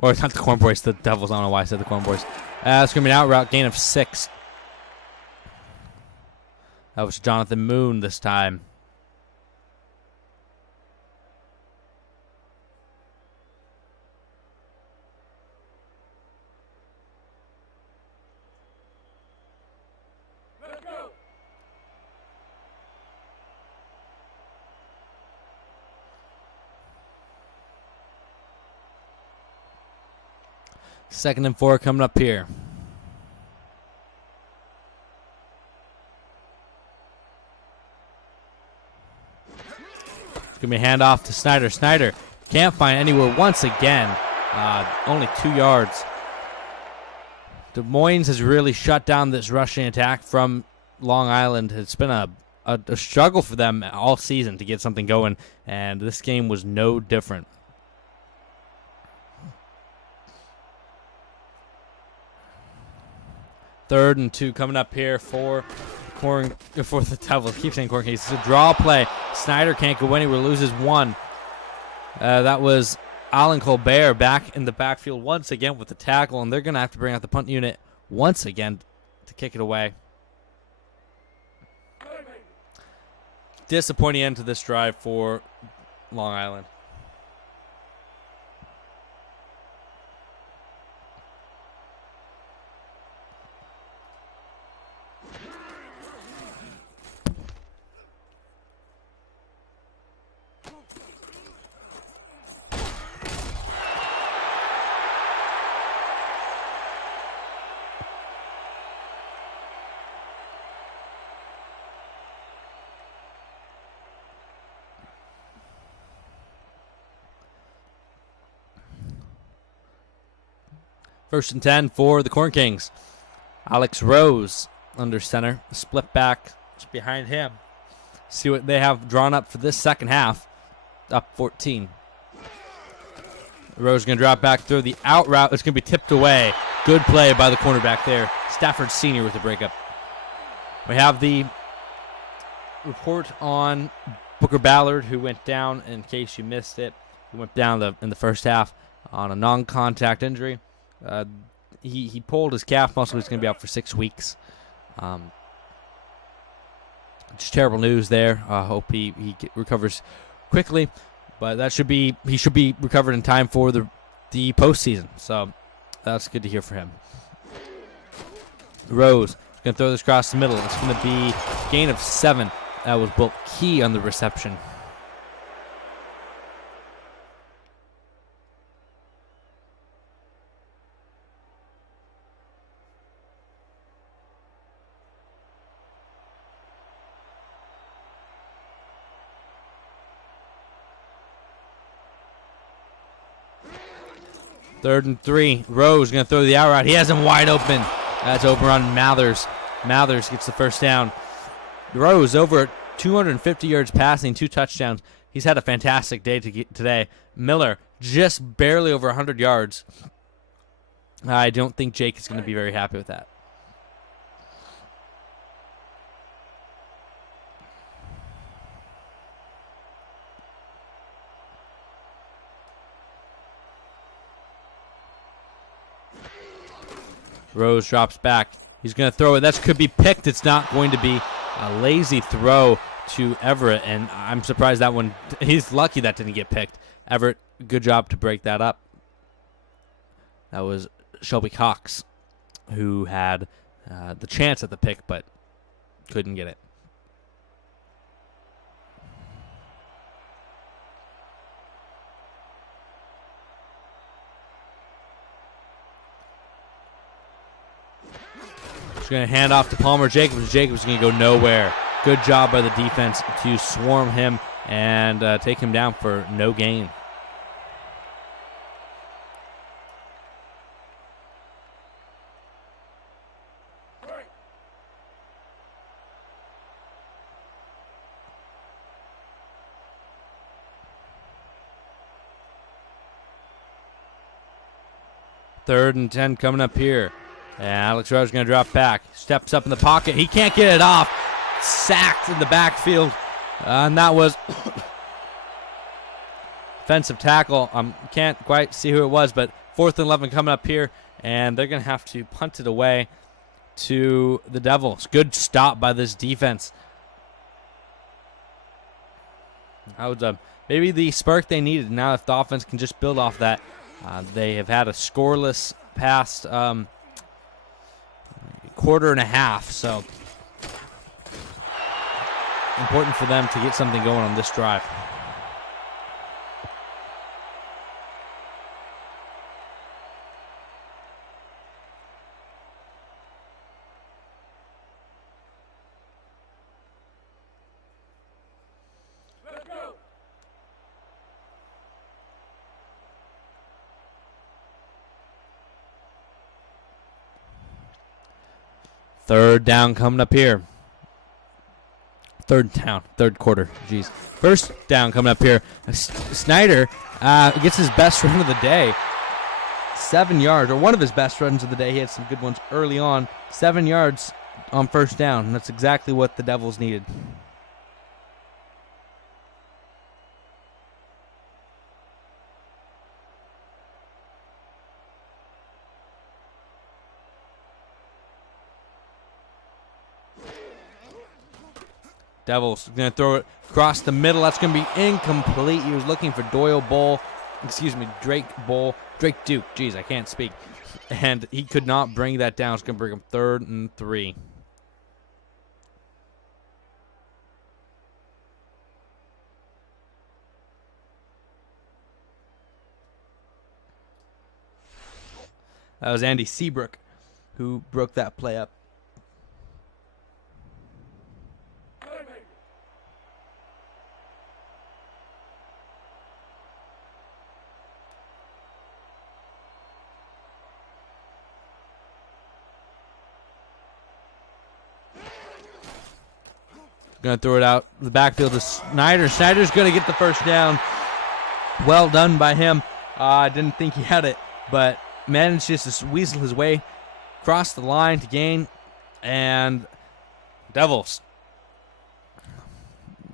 Or not the Corn Boys, the Devils. I don't know why I said the Corn Boys. It's going to be an out route, gain of 6. That was Jonathan Moon this time. Second and 4 coming up here. It's going to be a handoff to Snyder. Snyder can't find anywhere once again. Only 2 yards. Des Moines has really shut down this rushing attack from Long Island. It's been a struggle for them all season to get something going, and this game was no different. Third and 2 coming up here for the Devils. Keep saying Corn Case. It's a draw play. Snyder can't go anywhere. Loses 1. That was Alan Colbert back in the backfield once again with the tackle, and they're going to have to bring out the punt unit once again to kick it away. Disappointing end to this drive for Long Island. First and 10 for the Corn Kings. Alex Rose under center. Split back just behind him. See what they have drawn up for this second half. Up 14. Rose going to drop back, throw the out route. It's going to be tipped away. Good play by the cornerback there. Stafford Sr. with the breakup. We have the report on Booker Ballard, who went down, in case you missed it. He went down in the first half on a non-contact injury. He pulled his calf muscle. He's going to be out for 6 weeks. Just terrible news there. I hope he recovers quickly, but he should be recovered in time for the postseason. So that's good to hear for him. Rose is going to throw this across the middle. It's going to be a gain of 7. That was both key on the reception. Third and 3. Rose going to throw the out route. He has him wide open. That's over on Mathers. Mathers gets the first down. Rose over 250 yards passing, 2 touchdowns. He's had a fantastic day today. Miller just barely over 100 yards. I don't think Jake is going to be very happy with that. Rose drops back. He's going to throw it. That could be picked. It's not going to be a lazy throw to Everett, and I'm surprised that one. He's lucky that didn't get picked. Everett, good job to break that up. That was Shelby Cox, who had the chance at the pick, but couldn't get it. He's going to hand off to Palmer Jacobs. Jacobs is going to go nowhere. Good job by the defense to swarm him and take him down for no gain. Third and 10 coming up here. And Alex Rose is going to drop back. Steps up in the pocket. He can't get it off. Sacked in the backfield. And that was defensive tackle. Can't quite see who it was, but 4th and 11 coming up here. And they're going to have to punt it away to the Devils. Good stop by this defense. That was maybe the spark they needed. Now if the offense can just build off that. They have had a scoreless past quarter and a half, so important for them to get something going on this drive. Third down coming up here. Third quarter. Jeez. First down coming up here. Snyder gets his best run of the day. 7 yards, or one of his best runs of the day. He had some good ones early on. 7 yards on first down. And that's exactly what the Devils needed. Devils going to throw it across the middle. That's going to be incomplete. He was looking for Drake Bowl. Drake Duke. Jeez, I can't speak. And he could not bring that down. It's going to bring him 3rd and 3. That was Andy Seabrook who broke that play up. Going to throw it out the backfield to Snyder. Snyder's going to get the first down. Well done by him. I didn't think he had it, but managed just to weasel his way across the line to gain. And Devils,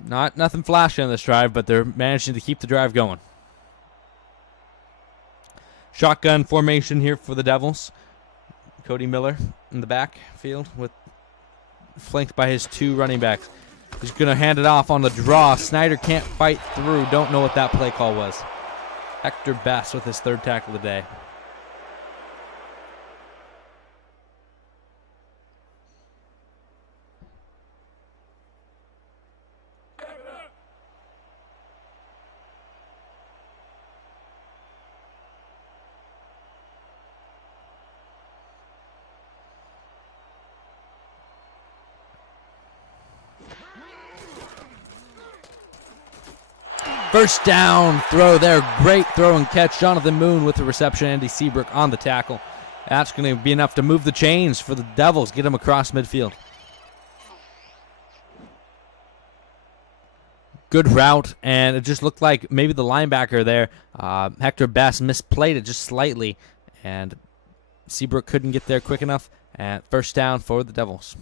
nothing flashy on this drive, but they're managing to keep the drive going. Shotgun formation here for the Devils. Cody Miller in the backfield flanked by his 2 running backs. He's going to hand it off on the draw. Snyder can't fight through. Don't know what that play call was. Hector Best with his 3rd tackle of the day. First down throw there. Great throw and catch. Jonathan Moon with the reception. Andy Seabrook on the tackle. That's going to be enough to move the chains for the Devils. Get them across midfield. Good route, and it just looked like maybe the linebacker there, Hector Best, misplayed it just slightly, and Seabrook couldn't get there quick enough. And first down for the Devils.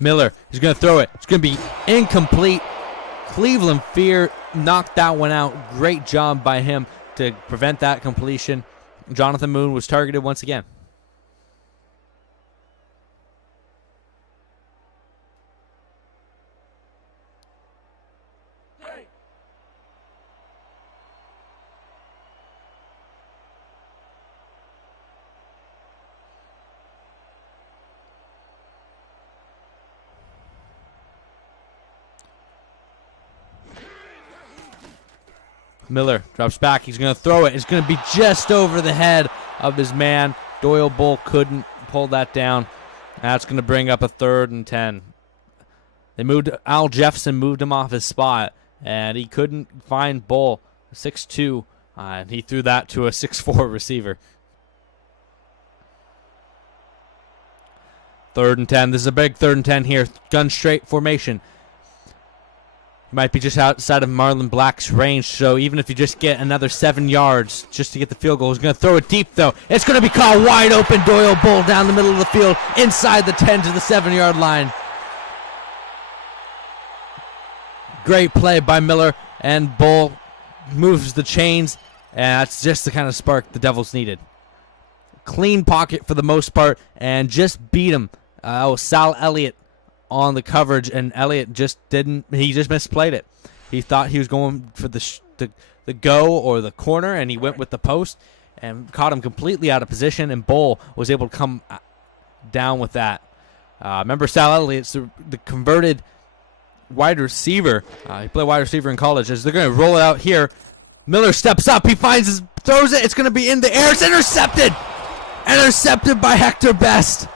Miller is going to throw it. It's going to be incomplete. Cleveland Fear knocked that one out. Great job by him to prevent that completion. Jonathan Moon was targeted once again. Miller drops back. He's going to throw it. It's going to be just over the head of his man. Doyle Bull couldn't pull that down. That's going to bring up a 3rd and 10. They moved Al Jefferson, moved him off his spot, and he couldn't find Bull. 6'2", and he threw that to a 6'4" receiver. 3rd and 10. This is a big 3rd and 10 here. Gun straight formation. He might be just outside of Marlon Black's range, so even if you just get another 7 yards just to get the field goal, he's going to throw it deep, though. It's going to be caught wide open. Doyle Bull down the middle of the field, inside the 10 to the 7-yard line. Great play by Miller, and Bull moves the chains, and that's just the kind of spark the Devils needed. Clean pocket for the most part, and just beat him. Sal Elliott on the coverage, and Elliott just misplayed it. He thought he was going for the go or the corner, and he went with the post and caught him completely out of position, and Bull was able to come down with that. Remember, Sal Elliott's the converted wide receiver. He played wide receiver in college. As they're going to roll it out here, Miller steps up. He throws it. It's going to be in the air. It's intercepted. Intercepted by Hector Best.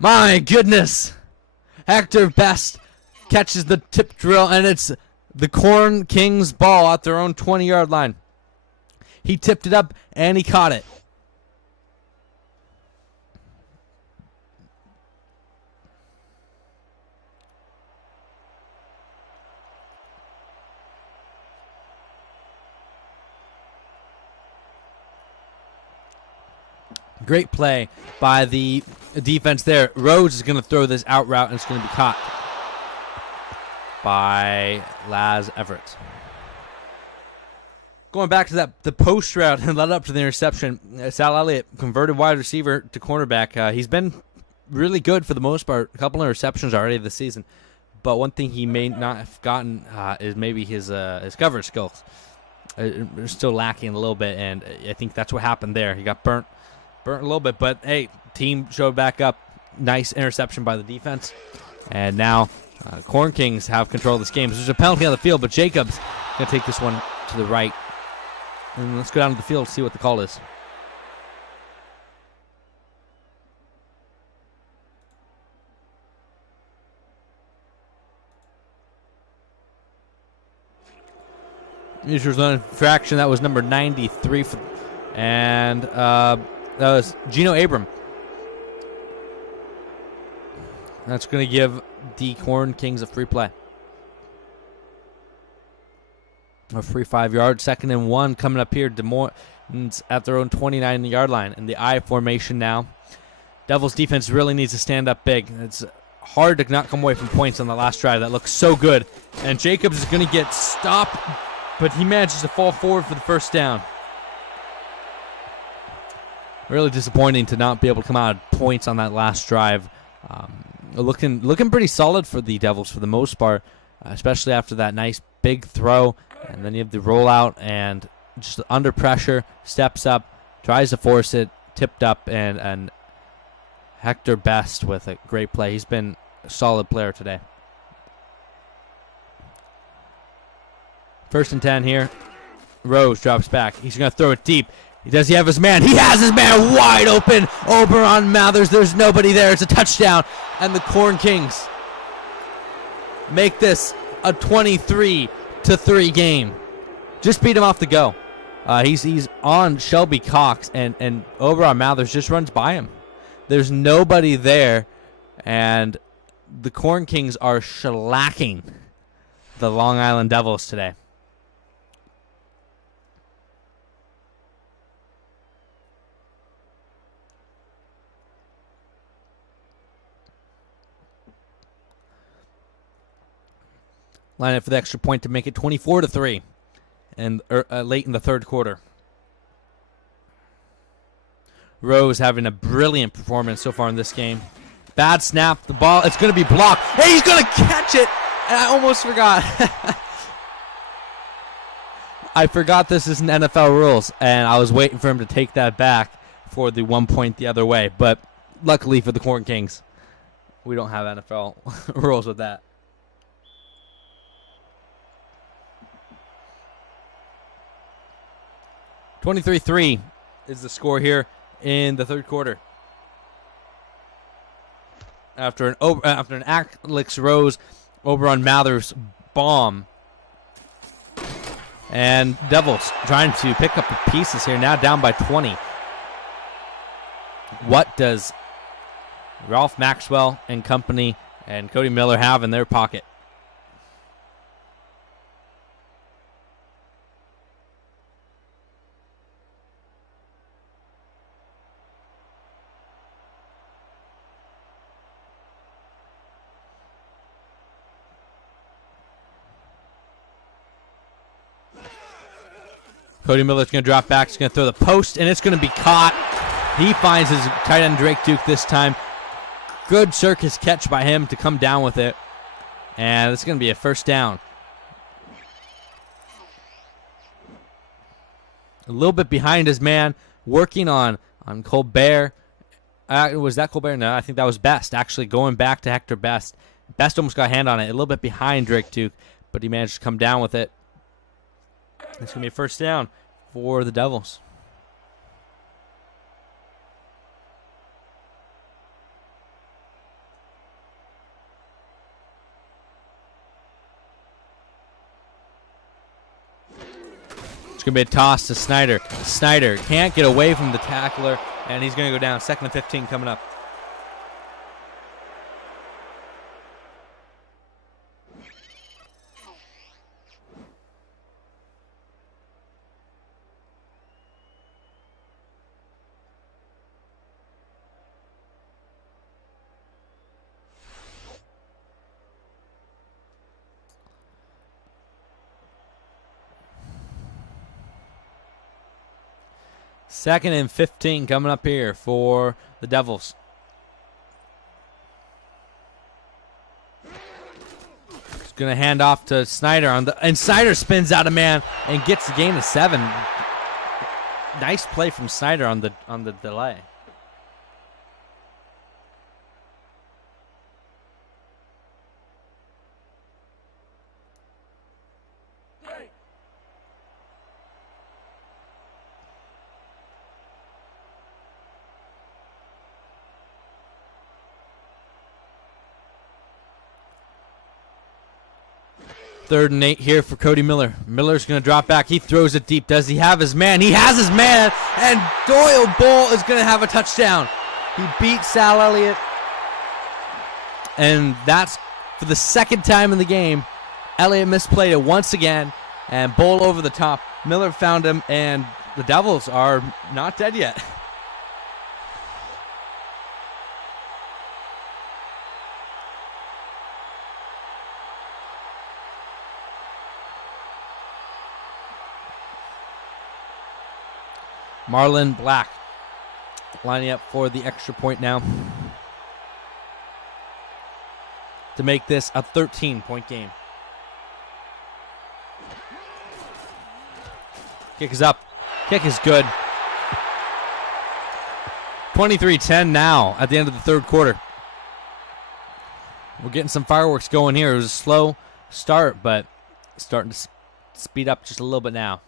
My goodness. Hector Best catches the tip drill, and it's the Corn Kings ball at their own 20-yard line. He tipped it up, and he caught it. Great play by the defense there. Rhodes is going to throw this out route, and it's going to be caught by Laz Everett. Going back to the post route and led up to the interception, Sal Elliott converted wide receiver to cornerback. He's been really good for the most part. A couple of interceptions already this season. But one thing he may not have gotten is maybe his coverage skills. They're still lacking a little bit, and I think that's what happened there. He got burnt a little bit, but hey, team showed back up. Nice interception by the defense, and now Corn Kings have control of this game. So there's a penalty on the field, but Jacobs gonna take this one to the right. And let's go down to the field and see what the call is. Usual zone infraction. That was number 93, and that was Gino Abram. That's going to give the Corn Kings a free play. A free 5 yard. 2nd and 1 coming up here. Des Moines at their own 29-yard line in the I formation now. Devils defense really needs to stand up big. It's hard to not come away from points on the last drive. That looks so good. And Jacobs is going to get stopped, but he manages to fall forward for the first down. Really disappointing to not be able to come out of points on that last drive. Looking pretty solid for the Devils for the most part, especially after that nice big throw. And then you have the rollout and just under pressure, steps up, tries to force it, tipped up, and Hector Best with a great play. He's been a solid player today. 1st and 10 here. Rose drops back. He's going to throw it deep. Does he have his man? He has his man wide open. Oberon Mathers. There's nobody there. It's a touchdown. And the Corn Kings make this a 23-3 game. Just beat him off the go. He's on Shelby Cox, and Oberon Mathers just runs by him. There's nobody there, and the Corn Kings are shellacking the Long Island Devils today. Line up for the extra point to make it 24-3, and late in the 3rd quarter. Rose having a brilliant performance so far in this game. Bad snap. The ball, it's going to be blocked. Hey, he's going to catch it, and I almost forgot. I forgot this is an NFL rules, and I was waiting for him to take that back for the 1 point the other way. But luckily for the Corn Kings, we don't have NFL rules with that. 23-3 is the score here in the third quarter. After an Alex Rose over on Mather's bomb. And Devils trying to pick up the pieces here, now down by 20. What does Ralph Maxwell and company and Cody Miller have in their pocket? Cody Miller's going to drop back. He's going to throw the post, and it's going to be caught. He finds his tight end Drake Duke this time. Good circus catch by him to come down with it. And it's going to be a first down. A little bit behind his man, working on Colbert. Was that Colbert? No, I think that was Best. Actually going back to Hector Best. Best almost got a hand on it. A little bit behind Drake Duke, but he managed to come down with it. It's going to be a first down for the Devils. It's going to be a toss to Snyder. Snyder can't get away from the tackler, and he's going to go down. 2nd and 15 coming up. Second and 15 coming up here for the Devils. He's going to hand off to Snyder and Snyder spins out a man and gets the gain of 7. Nice play from Snyder on the delay. Third and 8 here for Cody Miller. Miller's going to drop back. He throws it deep. Does he have his man? He has his man. And Doyle Bull is going to have a touchdown. He beat Sal Elliott. And that's for the second time in the game. Elliott misplayed it once again. And Bull over the top. Miller found him. And the Devils are not dead yet. Marlon Black lining up for the extra point now to make this a 13-point game. Kick is up. Kick is good. 23-10 now at the end of the third quarter. We're getting some fireworks going here. It was a slow start, but starting to speed up just a little bit now.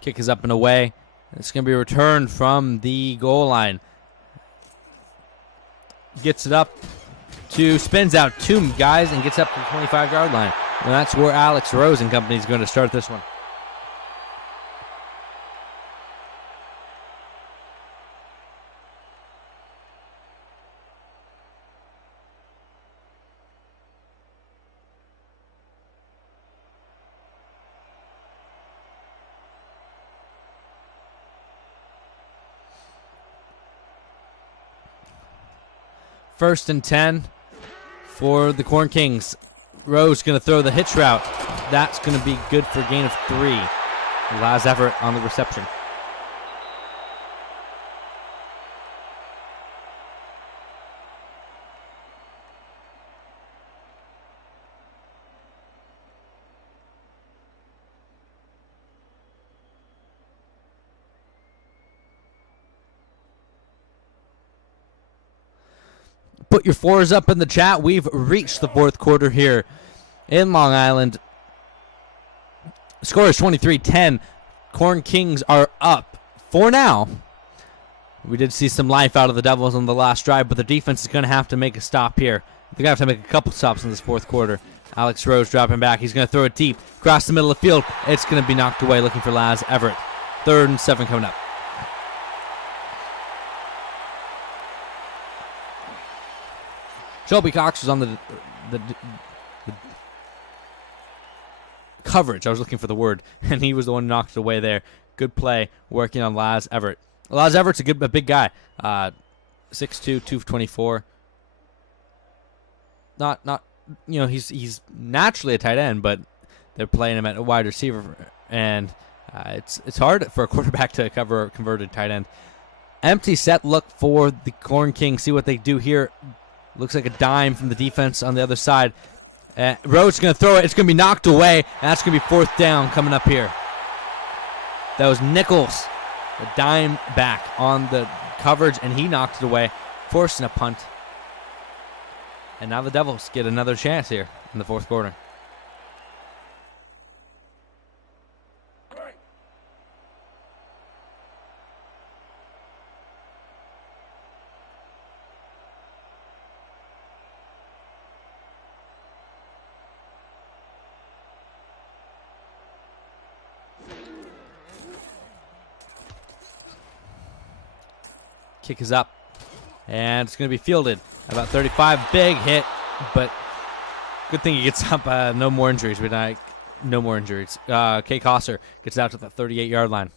Kick is up and away. It's going to be returned from the goal line. Gets it up spins out 2 guys and gets up to the 25-yard line. And that's where Alex Rose and company is going to start this one. First and 10 for the Corn Kings. Rose going to throw the hitch route. That's going to be good for a gain of 3. Last effort on the reception. put your fours up in the chat. We've reached the fourth quarter here in Long Island. Score is 23-10. Corn Kings are up for now. We did see some life out of the Devils on the last drive, but the defense is going to have to make a stop here. They're going to have to make a couple stops in this fourth quarter. Alex Rose dropping back. He's going to throw it deep across the middle of the field. It's going to be knocked away, looking for Laz Everett. 3rd and 7 coming up. Shelby Cox was on the coverage. I was looking for the word, and he was the one who knocked it away there. Good play working on Laz Everett. Laz Everett's a big guy. 6'2", 224. Not he's naturally a tight end, but they're playing him at a wide receiver, and it's hard for a quarterback to cover a converted tight end. Empty set look for the Corn Kings. See what they do here. Looks like a dime from the defense on the other side. Rhodes going to throw it. It's going to be knocked away, and that's going to be 4th down coming up here. That was Nichols, a dime back on the coverage, and he knocked it away, forcing a punt. And now the Devils get another chance here in the fourth quarter. Kick is up, and it's going to be fielded. About 35, big hit, but good thing he gets up. No more injuries. No more injuries. Kay Cosser gets out to the 38-yard line.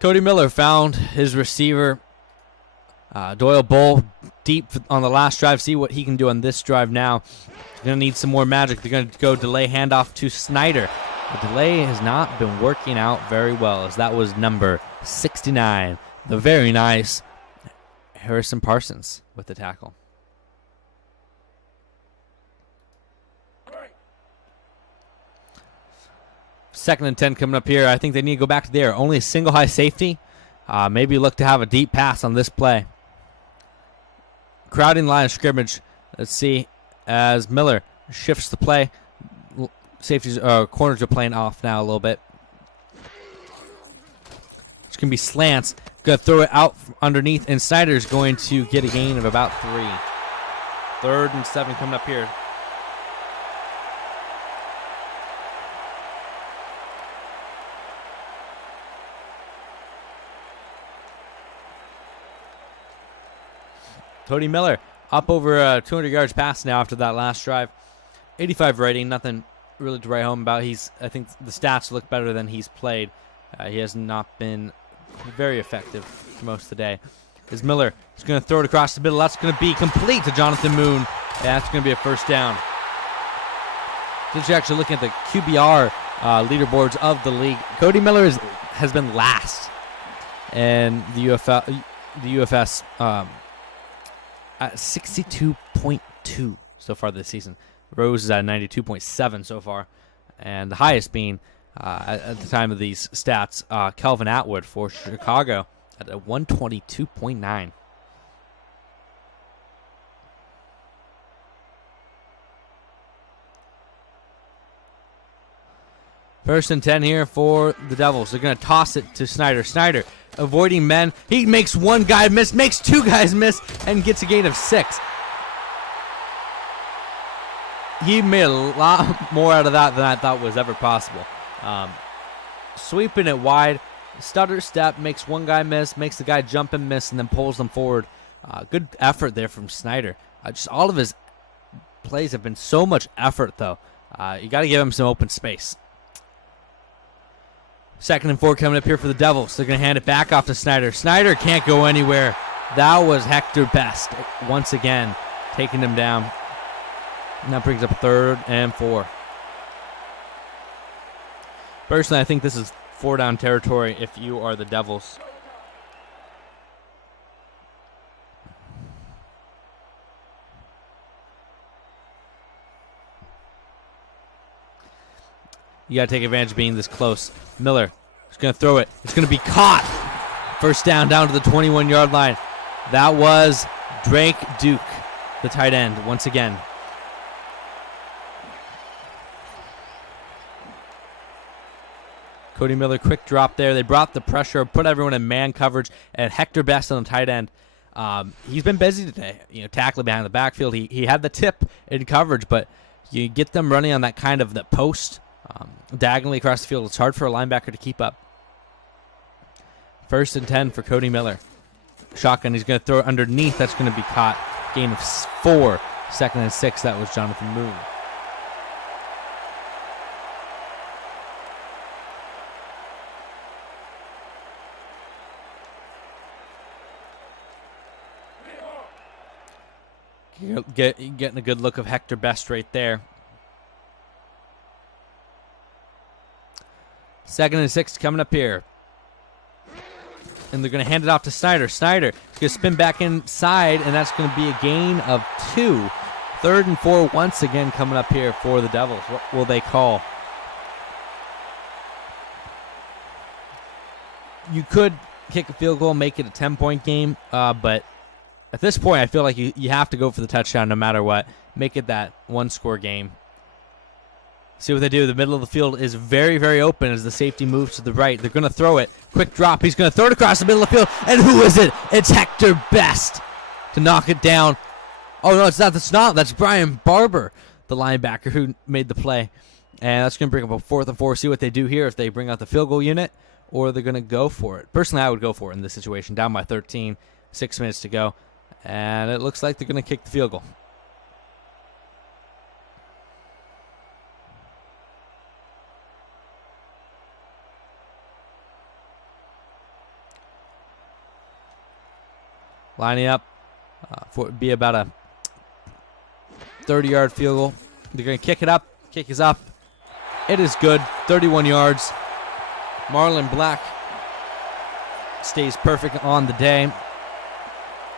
Cody Miller found his receiver. Doyle Bull deep on the last drive. See what he can do on this drive now. They're going to need some more magic. They're going to go delay handoff to Snyder. The delay has not been working out very well, as that was number 69. The very nice Harrison Parsons with the tackle. Second and 10 coming up here. I think they need to go back to the air. Only a single high safety. Maybe look to have a deep pass on this play. Crowding line of scrimmage. Let's see as Miller shifts the play. Safeties, corners are playing off now a little bit. It's going to be slants. Going to throw it out underneath, and Snyder's going to get a gain of about 3. 3rd and 7 coming up here. Cody Miller up over 200 yards pass now after that last drive. 85 rating, nothing really to write home about. I think the stats look better than he's played. He has not been very effective for most of the day. As Miller is going to throw it across the middle. That's going to be complete to Jonathan Moon. And that's going to be a first down. Since you're actually looking at the QBR leaderboards of the league, Cody Miller has been last in the UFS at 62.2 so far this season. Rose is at 92.7 so far, and the highest being at the time of these stats, Kelvin Atwood for Chicago at a 122.9. First and 10 here for the Devils. They're going to toss it to Snyder. Snyder avoiding men. He makes one guy miss, makes two guys miss, and gets a gain of 6. He made a lot more out of that than I thought was ever possible. Sweeping it wide, stutter step, makes one guy miss, makes the guy jump and miss, and then pulls them forward. Good effort there from Snyder. Just all of his plays have been so much effort, though. You got to give him some open space. 2nd and 4 coming up here for the Devils. They're going to hand it back off to Snyder. Snyder can't go anywhere. That was Hector Best once again, taking him down. And that brings up 3rd and 4. Personally, I think this is 4-down territory if you are the Devils. You got to take advantage of being this close. Miller is going to throw it. It's going to be caught. First down to the 21-yard line. That was Drake Duke, the tight end, once again. Cody Miller, quick drop there. They brought the pressure, put everyone in man coverage, and Hector Best on the tight end. He's been busy today, tackling behind the backfield. He had the tip in coverage, but you get them running on that kind of the post diagonally across the field. It's hard for a linebacker to keep up. 1st and 10 for Cody Miller. Shotgun, he's going to throw it underneath. That's going to be caught. Gain of 4. 2nd and 6. That was Jonathan Moon. Getting a good look of Hector Best right there. 2nd and 6 coming up here. And they're going to hand it off to Snyder. Snyder is going to spin back inside, and that's going to be a gain of 2. 3rd and 4 once again coming up here for the Devils. What will they call? You could kick a field goal, make it a 10-point game, but at this point, I feel like you have to go for the touchdown no matter what. Make it that one-score game. See what they do. The middle of the field is very, very open as the safety moves to the right. They're going to throw it. Quick drop. He's going to throw it across the middle of the field. And who is it? It's Hector Best to knock it down. Oh, no, it's not. That's not. That's Brian Barber, the linebacker who made the play. And that's going to bring up a 4th and 4. See what they do here, if they bring out the field goal unit or they're going to go for it. Personally, I would go for it in this situation. Down by 13. 6 minutes to go. And it looks like they're going to kick the field goal. Lining up for it to be about a 30-yard field goal. They're going to kick it up. Kick is up. It is good. 31 yards. Marlon Black stays perfect on the day.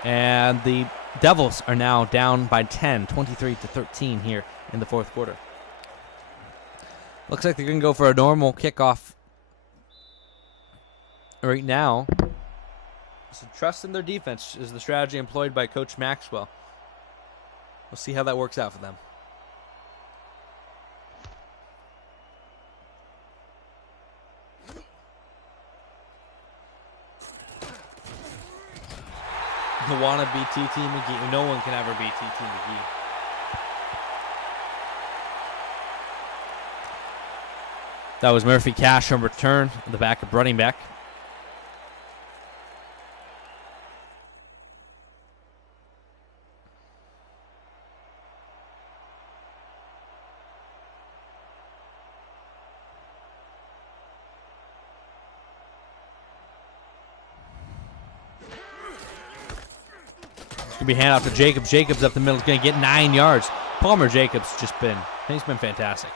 And the Devils are now down by 10, 23-13 here in the 4th quarter. Looks like they're going to go for a normal kickoff right now. So trust in their defense is the strategy employed by Coach Maxwell. We'll see how that works out for them. The wannabe TT McGee. No one can ever be TT McGee. That was Murphy Cash on return, the backup running back. Be hand off to Jacobs. Jacobs up the middle is going to get 9 yards. Palmer Jacobs he's been fantastic.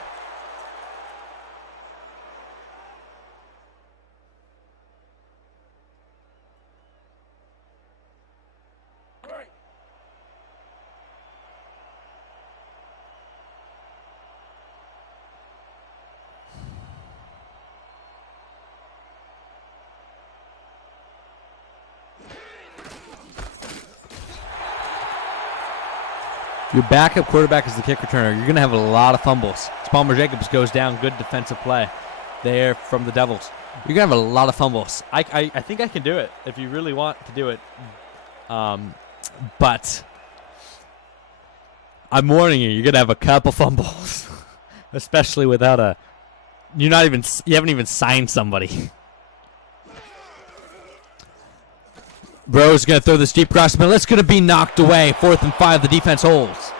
Your backup quarterback is the kick returner. You're going to have a lot of fumbles. As Palmer Jacobs goes down, good defensive play there from the Devils. You're going to have a lot of fumbles. I think I can do it if you really want to do it. But I'm warning you, you're going to have a couple fumbles, especially without you haven't even signed somebody. Bro's going to throw this deep cross the middle. It's going to be knocked away. 4th and 5. The defense holds.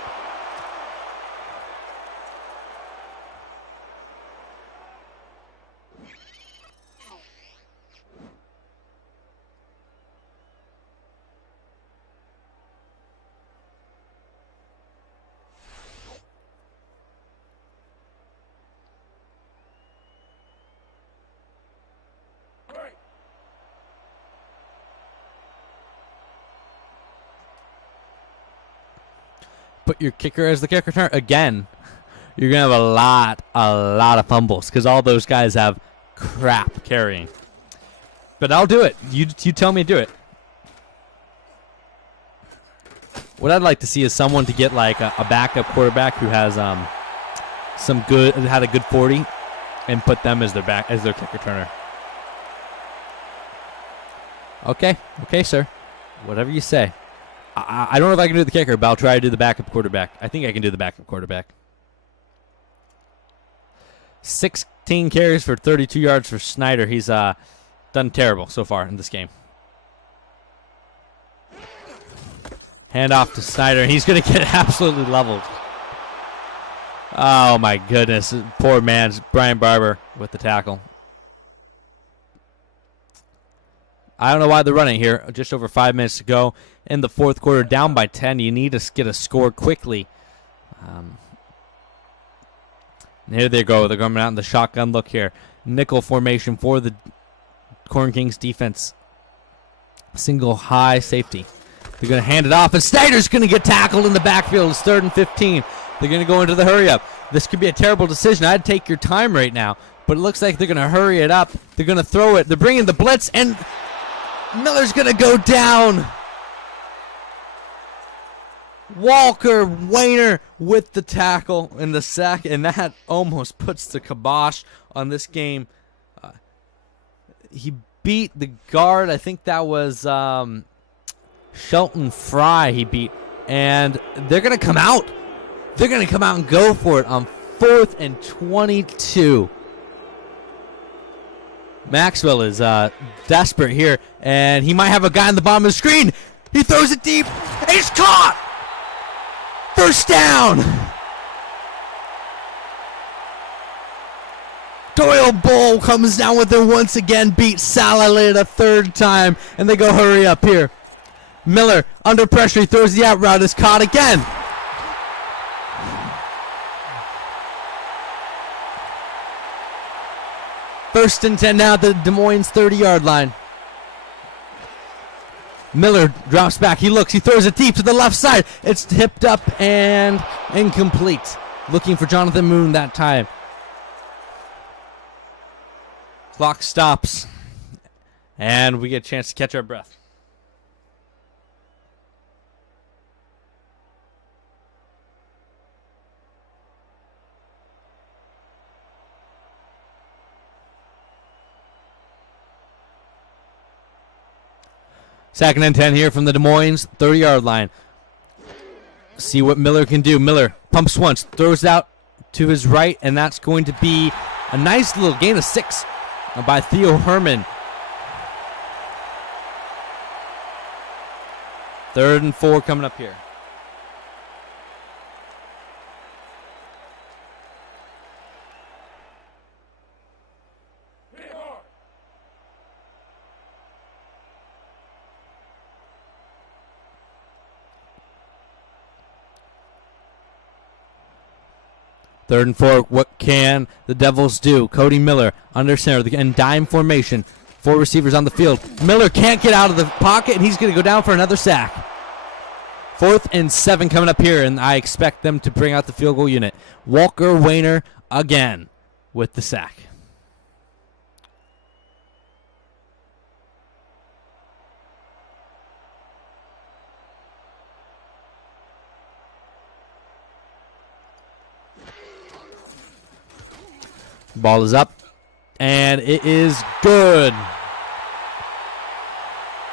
Put your kicker as the kick returner again. you're going to have a lot of fumbles because all those guys have crap carrying. But I'll do it. You tell me to do it. What I'd like to see is someone to get like a backup quarterback who has had a good 40 and put them as their kick returner. Okay, sir. Whatever you say. I don't know if I can do the kicker, but I'll try to do the backup quarterback. I think I can do the backup quarterback. 16 carries for 32 yards for Snyder. He's done terrible so far in this game. Hand off to Snyder. He's going to get absolutely leveled. Oh, my goodness. Poor man, Brian Barber with the tackle. I don't know why they're running here. Just over 5 minutes to go in the fourth quarter. Down by 10. You need to get a score quickly. Here they go. They're coming out in the shotgun look here. Nickel formation for the Corn Kings defense. Single high safety. They're going to hand it off, and Snyder's going to get tackled in the backfield. It's 3rd and 15. They're going to go into the hurry up. This could be a terrible decision. I'd take your time right now, but it looks like they're going to hurry it up. They're going to throw it. They're bringing the blitz, and Miller's going to go down. Walker Wayner with the tackle and the sack, and that almost puts the kibosh on this game. He beat the guard. I think that was Shelton Fry he beat, and they're going to come out. They're going to come out and go for it on 4th and 22. Maxwell is desperate here, and he might have a guy on the bottom of the screen. He throws it deep, and he's caught. First down. Doyle Bull comes down with it once again, beat Salalid a 3rd time, and they go hurry up here. Miller under pressure, he throws the out route, is caught again. First and 10 now at the Des Moines 30-yard line. Miller drops back, he looks, he throws it deep to the left side. It's tipped up and incomplete. Looking for Jonathan Moon that time. Clock stops, and we get a chance to catch our breath. Second and 10 here from the Des Moines 30-yard line. See what Miller can do. Miller pumps once, throws it out to his right, and that's going to be a nice little gain of 6 by Theo Herman. 3rd and 4 coming up here. Third and 4, what can the Devils do? Cody Miller under center in dime formation. 4 receivers on the field. Miller can't get out of the pocket, and he's going to go down for another sack. 4th and 7 coming up here, and I expect them to bring out the field goal unit. Walker Wayner again with the sack. Ball is up, and it is good.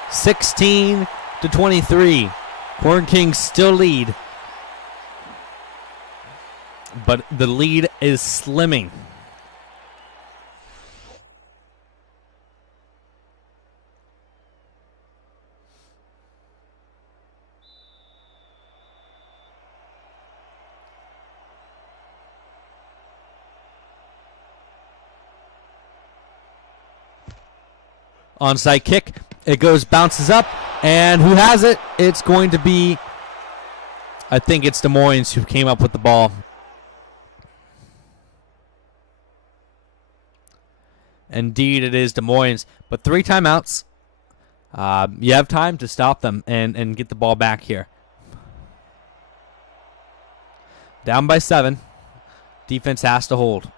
16-23. Corn Kings still lead, but the lead is slimming. Onside kick. It bounces up, and who has it? It's going to be, I think it's Des Moines who came up with the ball. Indeed, it is Des Moines. But 3 timeouts. You have time to stop them and get the ball back here. Down by 7. Defense has to hold.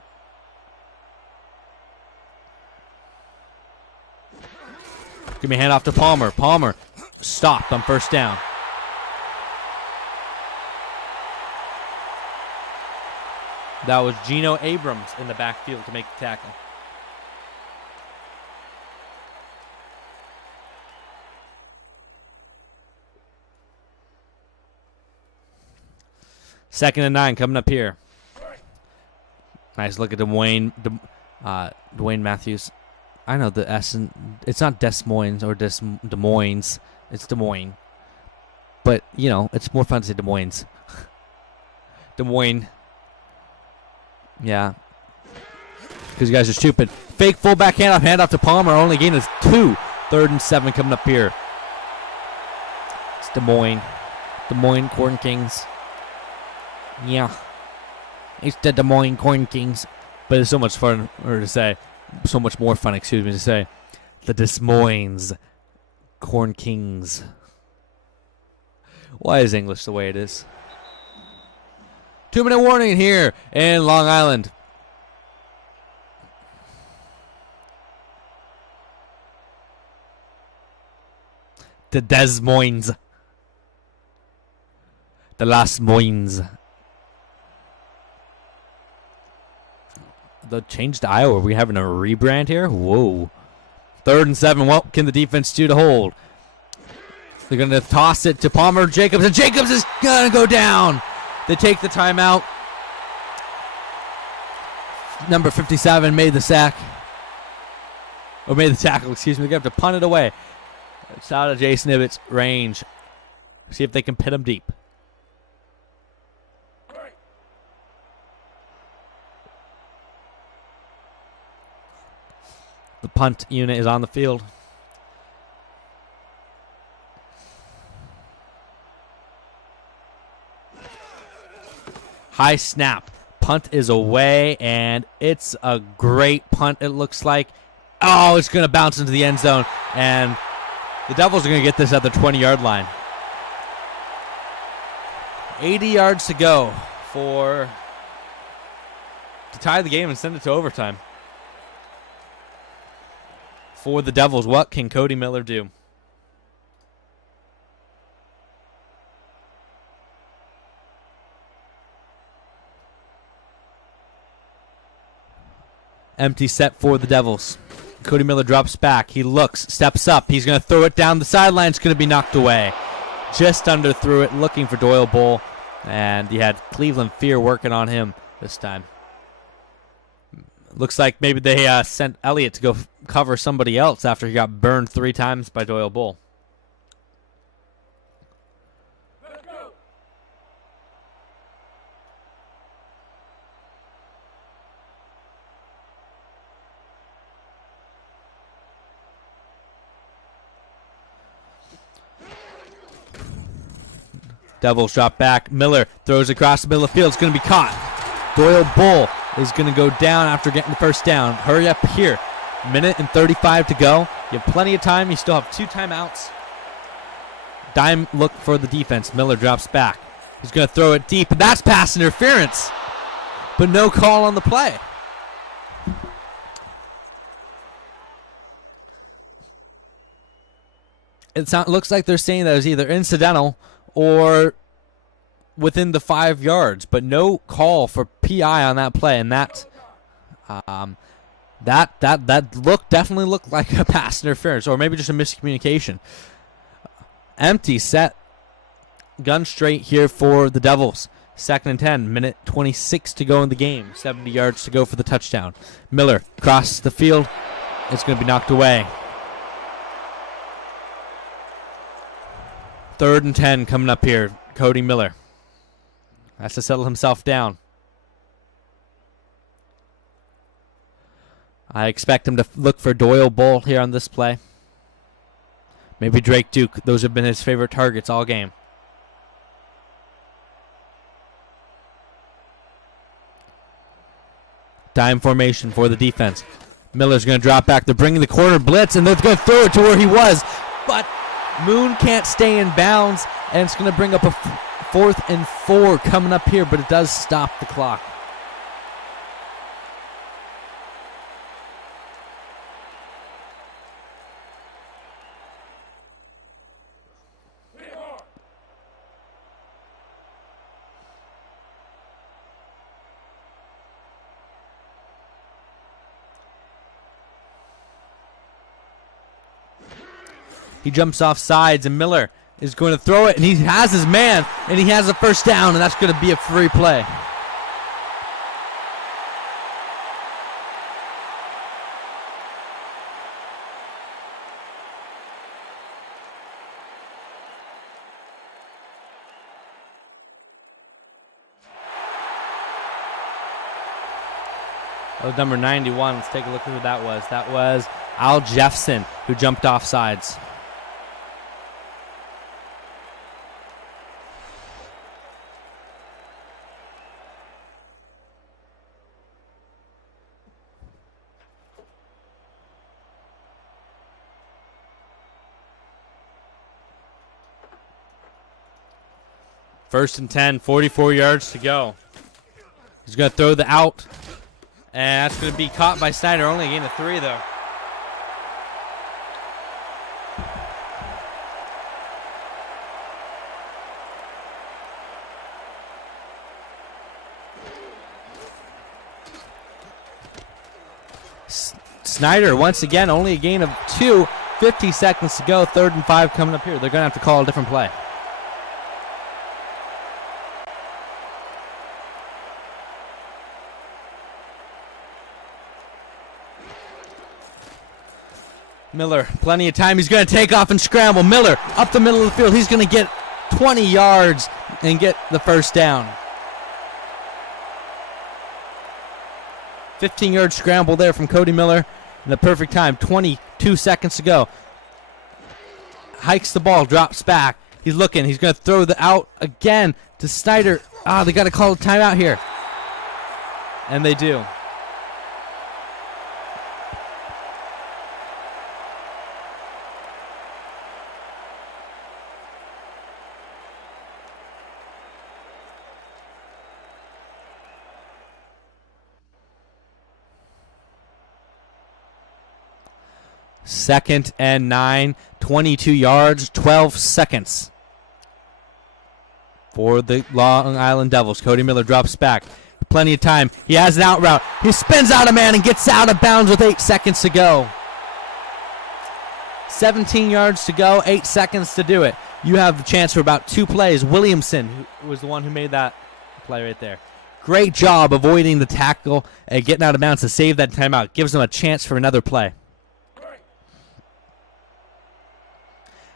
Give me a handoff to Palmer. Palmer stopped on first down. That was Geno Abrams in the backfield to make the tackle. Second and 9 coming up here. Nice look at Dwayne Matthews. I know the S, and it's not Des Moines or Des Moines. It's Des Moines. But, you know, it's more fun to say Des Moines. Des Moines. Yeah. Because you guys are stupid. Fake fullback handoff to Palmer. Only gain is 2. 3rd and 7 coming up here. It's Des Moines. Des Moines Corn Kings. Yeah. It's the Des Moines Corn Kings. But it's so much fun to say. So much more fun, to say. The Des Moines Corn Kings. Why is English the way it is? 2-minute warning here in Long Island. The Des Moines. The Las Moines. The change to Iowa. Are we having a rebrand here? Whoa. 3rd and 7. What can the defense do to hold? They're going to toss it to Palmer Jacobs, and Jacobs is going to go down. They take the timeout. Number 57 made the sack. Or made the tackle, excuse me. They're going to have to punt it away. It's out of Jason Ibbett's range. See if they can pin him deep. The punt unit is on the field. High snap. Punt is away, and it's a great punt, it looks like. Oh, it's going to bounce into the end zone, and the Devils are going to get this at the 20-yard line. 80 yards to go to tie the game and send it to overtime. For the Devils, what can Cody Miller do? Empty set for the Devils. Cody Miller drops back. He looks, steps up. He's going to throw it down the sideline. It's going to be knocked away. Just under threw it, looking for Doyle Bull. And he had Cleveland Fear working on him this time. Looks like maybe they sent Elliott to go cover somebody else after he got burned 3 times by Doyle Bull. Devils drop back. Miller throws across the middle of the field. It's going to be caught. Doyle Bull is going to go down after getting the first down. Hurry up here. 1:35 to go. You have plenty of time. You still have 2 timeouts. Dime look for the defense. Miller drops back. He's going to throw it deep, and that's pass interference. But no call on the play. It looks like they're saying that it was either incidental or within the 5 yards, but no call for PI on that play, and that definitely looked like a pass interference, or maybe just a miscommunication. Empty set, gun straight here for the Devils. 2nd and 10, 1:26 to go in the game. 70 yards to go for the touchdown. Miller across the field. It's going to be knocked away. 3rd and 10 coming up here. Cody Miller has to settle himself down. I expect him to look for Doyle Bull here on this play. Maybe Drake Duke. Those have been his favorite targets all game. Dime formation for the defense. Miller's going to drop back. They're bringing the corner blitz, and they're going to throw it to where he was. But Moon can't stay in bounds, and it's going to bring up a 4th and 4 coming up here, but it does stop the clock. He jumps off sides, and Miller is going to throw it, and he has his man, and he has a first down, and that's going to be a free play. That was number 91. Let's take a look at who that was. That was Al Jeffson, who jumped off sides. First and 10, 44 yards to go. He's going to throw the out. And that's going to be caught by Snyder. Only a gain of 3, though. Snyder, once again, only a gain of 2. 50 seconds to go. 3rd and 5 coming up here. They're going to have to call a different play. Miller, plenty of time. He's going to take off and scramble. Miller up the middle of the field. He's going to get 20 yards and get the first down. 15-yard scramble there from Cody Miller in the perfect time. 22 seconds to go. Hikes the ball, drops back. He's looking. He's going to throw the out again to Snyder. They got to call a timeout here. And they do. Second and 9, 22 yards, 12 seconds for the Long Island Devils. Cody Miller drops back. Plenty of time. He has an out route. He spins out a man and gets out of bounds with 8 seconds to go. 17 yards to go, 8 seconds to do it. You have the chance for about 2 plays. Williamson who was the one who made that play right there. Great job avoiding the tackle and getting out of bounds to save that timeout. Gives them a chance for another play.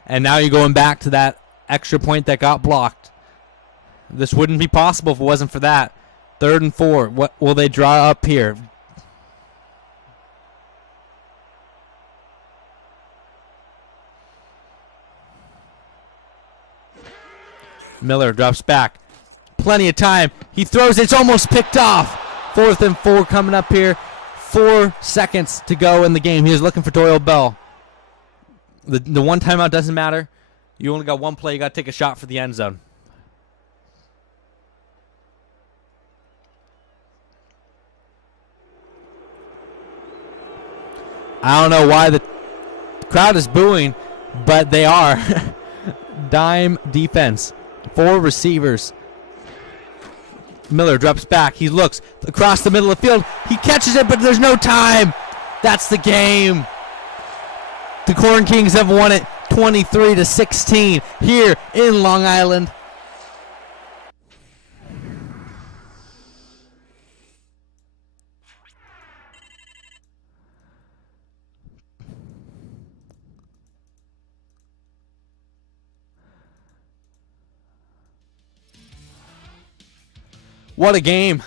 And now you're going back to that extra point that got blocked. This wouldn't be possible if it wasn't for that. 3rd and 4. What will they draw up here? Miller drops back. Plenty of time. He throws it. It's almost picked off. 4th and 4 coming up here. 4 seconds to go in the game. He is looking for Doyle Bell. The one timeout doesn't matter. You only got one play. You got to take a shot for the end zone. I don't know why the crowd is booing, but they are. Dime defense. 4 receivers. Miller drops back. He looks across the middle of the field. He catches it, but there's no time. That's the game. The Corn Kings have won it 23-16 here in Long Island. What a game.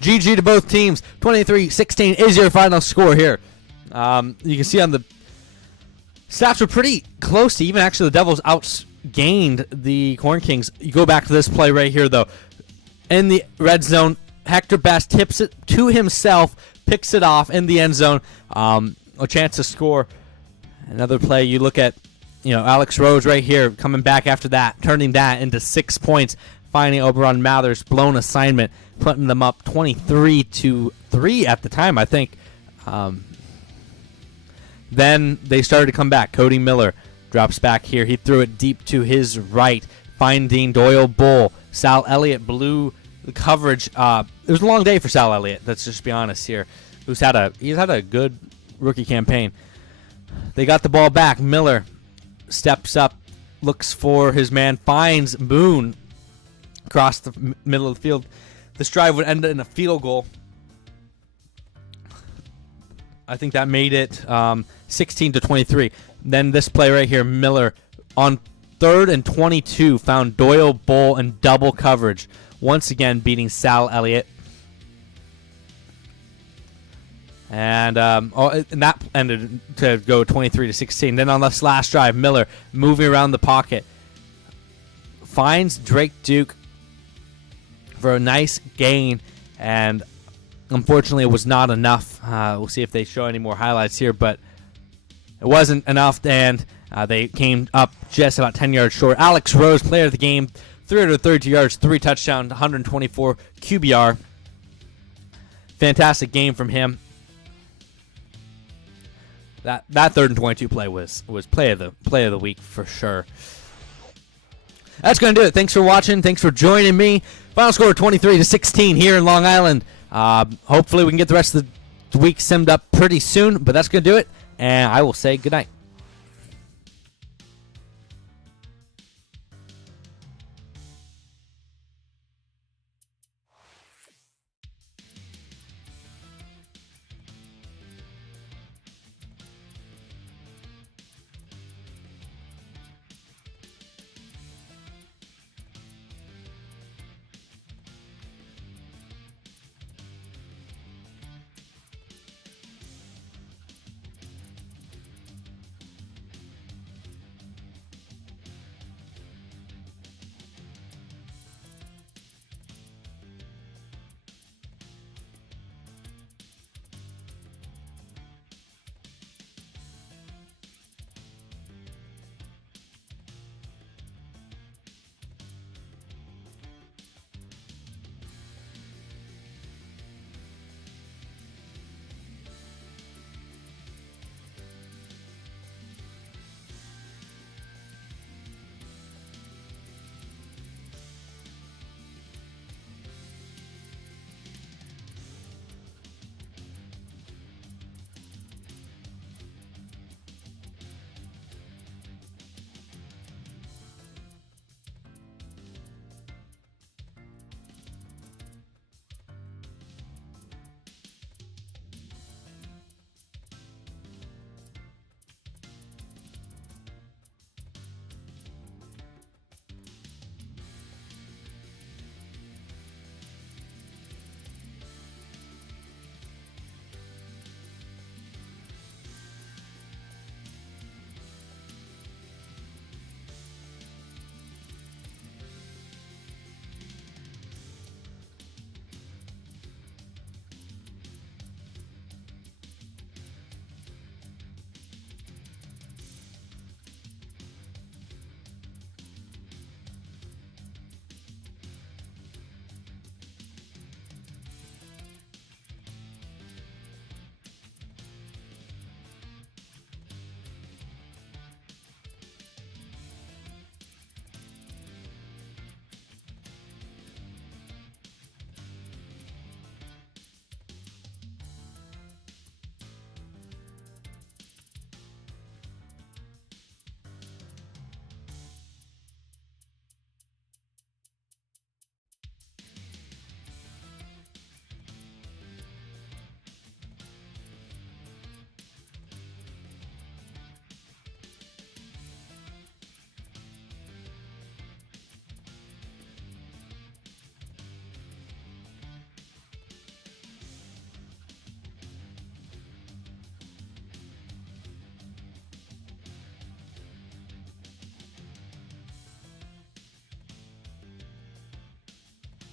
GG to both teams. 23-16 is your final score here. You can see on the stats were pretty close to even. Actually, the Devils outgained the Corn Kings. You go back to this play right here, though. In the red zone, Hector Bass tips it to himself, picks it off in the end zone. A chance to score. Another play, you look at, Alex Rose right here coming back after that, turning that into 6 points, finding Oberon Mather's blown assignment, putting them up 23-3 at the time, I think. Then they started to come back. Cody Miller drops back here. He threw it deep to his right, finding Doyle Bull. Sal Elliott blew the coverage. It was a long day for Sal Elliott, let's just be honest here. He's had a good rookie campaign. They got the ball back. Miller steps up, looks for his man, finds Moon across the middle of the field. This drive would end in a field goal. I think that made it 16-23. Then this play right here, Miller on 3rd and 22 found Doyle Bull in double coverage, once again beating Sal Elliott. And that ended to go 23-16. Then on this last drive, Miller moving around the pocket finds Drake Duke for a nice gain, and unfortunately it was not enough. We'll see if they show any more highlights here, but it wasn't enough, and they came up just about 10 yards short. Alex Rose, player of the game, 332 yards, 3 touchdowns, 124 QBR. Fantastic game from him. That 3rd and 22 play was play of the week for sure. That's going to do it. Thanks for watching. Thanks for joining me. Final score 23-16 here in Long Island. Hopefully we can get the rest of the week simmed up pretty soon, but that's going to do it, and I will say goodnight.